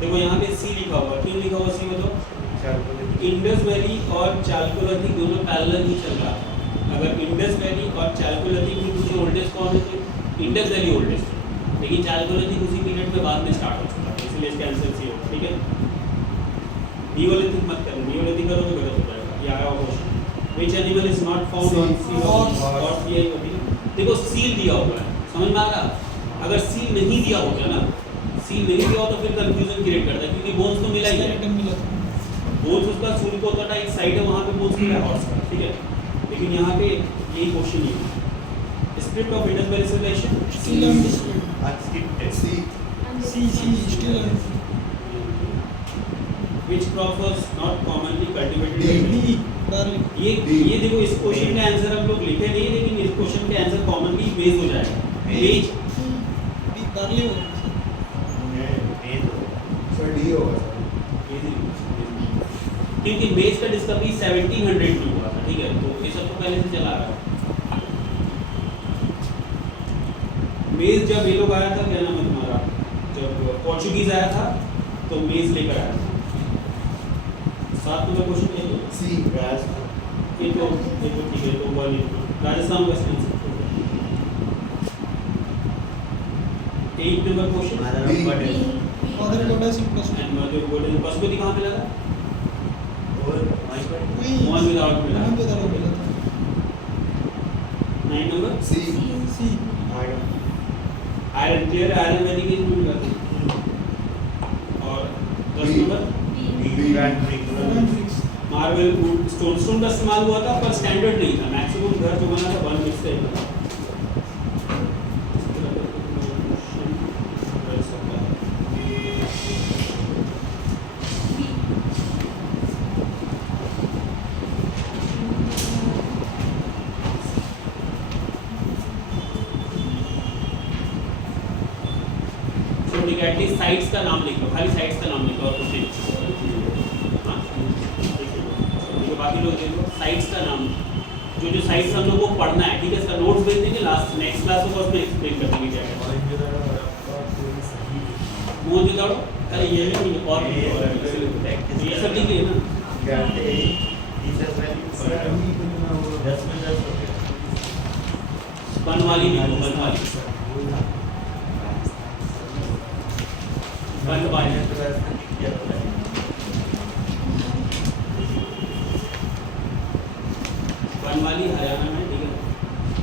देखो यहाँ पे C लिखा हुआ, क्यों लिखा हुआ C बताओ? इंडस वैली और चालकोलिथिक दोनों पैरेलल ही चल रहा है। अगर इंडस वैली और चालकोलिथिक में कुछ ओल्डेस्ट कौन है? इंडस वैली ओल्डेस्ट है, लेकिन चालकोलिथिक उसी पीरियड में बाद में स्टार्ट हो चुका है, इसलिए इसका आंसर सी होगा। ठीक है, नियोलिथिक मत करो, नियोलिथिक करो तो गलत हो जाएगा। ये आया हुआ question, which animal is not found on sea और सी आई होती है। देखो सील दिया हुआ है, समझ में आ रहा? अगर सील नहीं दिया होता ना, सील नहीं दिया हो तो फिर कंफ्यूजन क्रिएट करता है, क्योंकि बोन्स तो मिला ही है। बोन्स उसका सूल को होता है, एक साइड है वहाँ पे बोन्स मिला है हॉर्स का, ठीक है। लेकिन यहाँ पे यही क्वेश्चन ही है। Script of Indus valley civilisation Still undisputed. Still undisputed. which crop was not commonly cultivated D. Barley. ये देखो इस क्वेश्चन का आंसर हम लोग लिखे नहीं, लेकिन इस क्वेश्चन के आंसर कॉमनली मेज हो जाएगा। मेज D. Barley होगा। सर डी होगा सर। क्योंकि मेज का डिस्कवरी 1700 में हुआ था, ठीक है, तो ये सब तो पहले से चला रहा है। मेज जब ये लोग आया था, क्या नाम है तुम्हारा, जब पोर्चुगीज आया था तो मेज लेकर आया था। 7 नंबर क्वेश्चन ये तो सी ये तो ठीक है, तो वन राजस्थान का answer. 8 number question Mother goddess in Pashto. And mother golden Pashupati कहाँ पे लगा? वही मोहन विदाउट मिला। मोहन विदाउट मिला था। 9 number C C. Iron, clear iron Vedic age में मिला था। और 10 number Grand Prix. Marble stone का इस्तेमाल हुआ था, पर स्टैंडर्ड नहीं था। मैक्सिमम घर जो बना था 1 मिक्स टाइप का। लिखा एटलीस्ट साइट्स का नाम लिखो, खाली साइट्स का नाम लिखो और कुछ नहीं। हाँ देखो बाकी लोग देखो साइट्स का नाम, जो जो साइट्स हम लोग को पढ़ना है, ठीक है। इसका नोट्स भेज देंगे, लास्ट नेक्स्ट क्लास होगा उसमें एक्सप्लेन कर देंगे क्या है। मोहनजोदड़ो अरे ये भी नहीं और ये सब लिखिए ना। बनवाली लिखो, बनवाली बनवाली बनवाली हरियाणा में, ठीक है।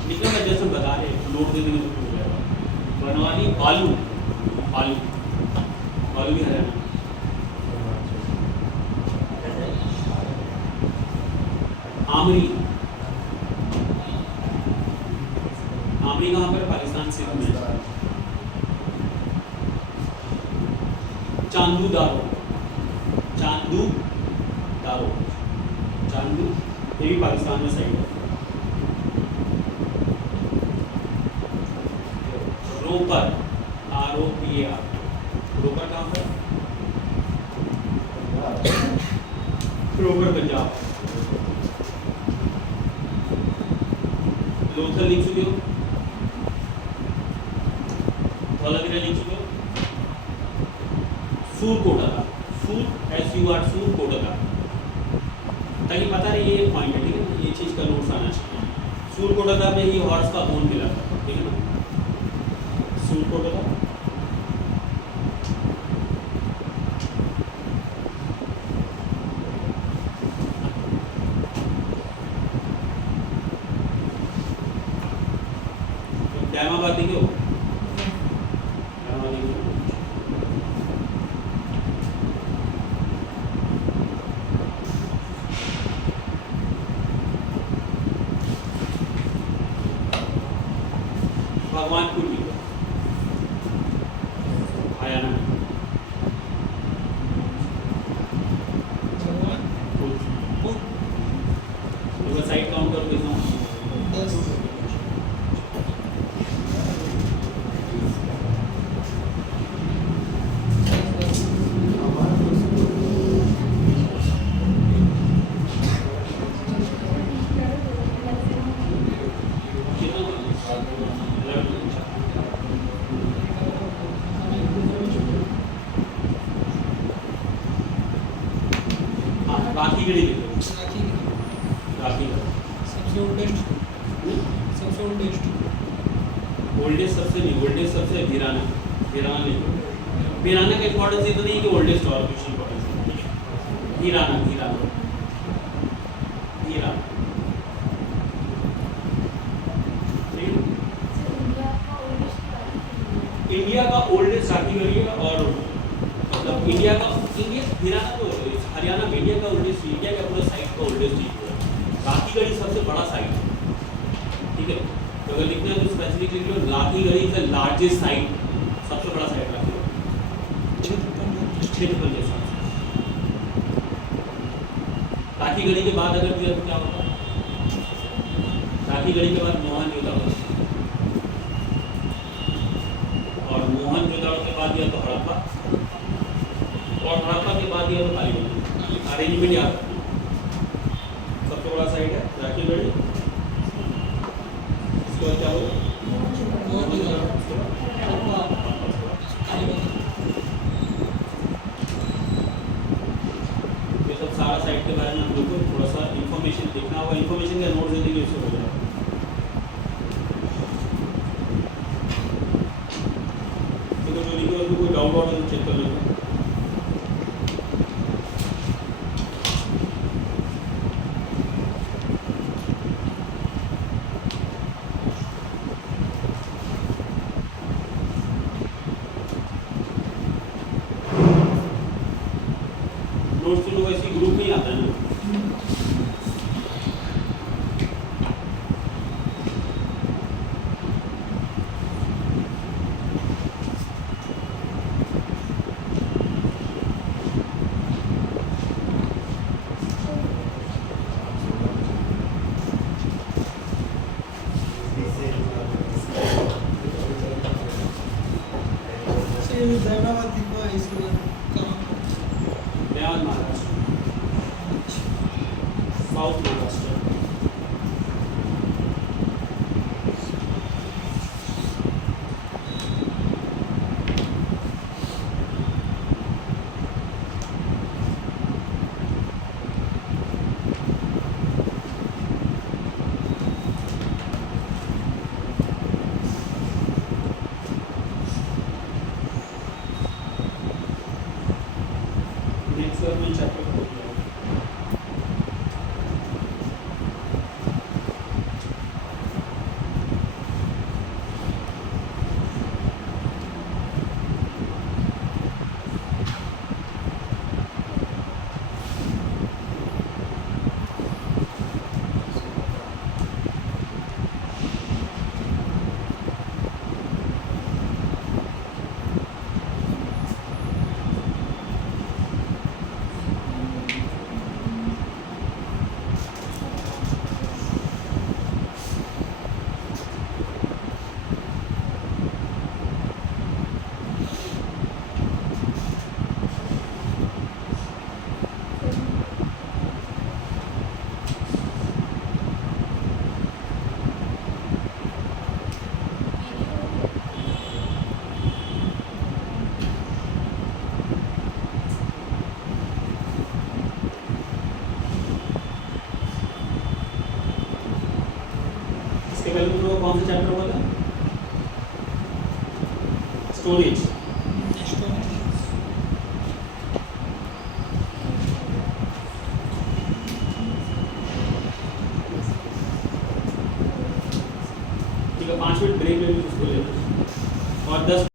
लिखना मैं जैसे बता रहे नोट दे देंगे तो हो जाएगा। बनवाली आलू, आलू आलू भी हरियाणा। आमरी, आमरी कहाँ पर? पाकिस्तान से में। चांदू दारो, चांदू दारो, चांदू ये भी पाकिस्तान में साइड है। रोपर, ROPAR, रोपर कहाँ पर? रोपर पंजाब। लोथल लिख चुके हो, धौलावीरा लिख चुके हो। सूर कोटला, सूर SUR, सूर कोटला, ताकि पता रहे ये पॉइंट है, ठीक है ना। ये चीज़ का नोट्स आना चाहिए। सूर कोटला में ही हॉर्स का बोन मिला था, ठीक है ना। सूर कोटला डैमाबाद देखे हो, डैमाबाद देखे हो। भगवानपुर भी हरियाणा में। साइड काउंट करो कितना? 10 राखीगढ़ी लिखो, राखी राखीगढ़ सबसे ओल्डेस्ट, सबसे ओल्डेस्ट ओल्डेस्ट सबसे नहीं, ओल्डेस्ट सबसे वीराना, वीराना लिखो। वीराना का इंपॉर्टेंस इतना नहीं कि ओल्डेस्ट और कुछ इंपॉर्टेंस है। वीराना, वीराना, वीराना, इंडिया का ओल्डेस्ट राखीगढ़ी है। और मतलब इंडिया का, इंडिया वीराना तो हरियाणा में इंडिया का ओल्डेस्ट, इंडिया का पूरा साइट का ओल्डेस्ट ही है। राखीगढ़ी सबसे बड़ा साइट है, ठीक है। तो अगर लिखना है तो स्पेसिफिक लिख लो, Rakhigarhi is the largest site, सबसे बड़ा साइट राखीगढ़ी, क्षेत्रफल के हिसाब से। राखीगढ़ी के बाद अगर दिया तो क्या होगा? राखीगढ़ी के बाद मोहनजोदड़ो, और मोहनजोदड़ो के बाद दिया तो हड़प्पा, और हड़प्पा के बाद दिया तो कालीबंगा। अरेंजमेंट याद रखना। सबसे बड़ा साइट है राखीगढ़ी, इसके बाद क्या होगा? ये सब सारा साइट के बारे में हम लोग को थोड़ा सा इन्फॉर्मेशन देखना होगा। इन्फॉर्मेशन का नोट दे देंगे, उससे हो जाएगा। तो जो लिखे उसमें कोई डाउट वाउट है चेक कर लेंगे। नोट्स तो लोग ऐसी ग्रुप में ही आता है ना। say that south Maharashtra next में चैप्टर खोल दिया इसके पहले तुम लोग कौन सा चैप्टर हुआ था स्टोरेज ठीक है 5 मिनट ब्रेक में भी उसको लेना और 10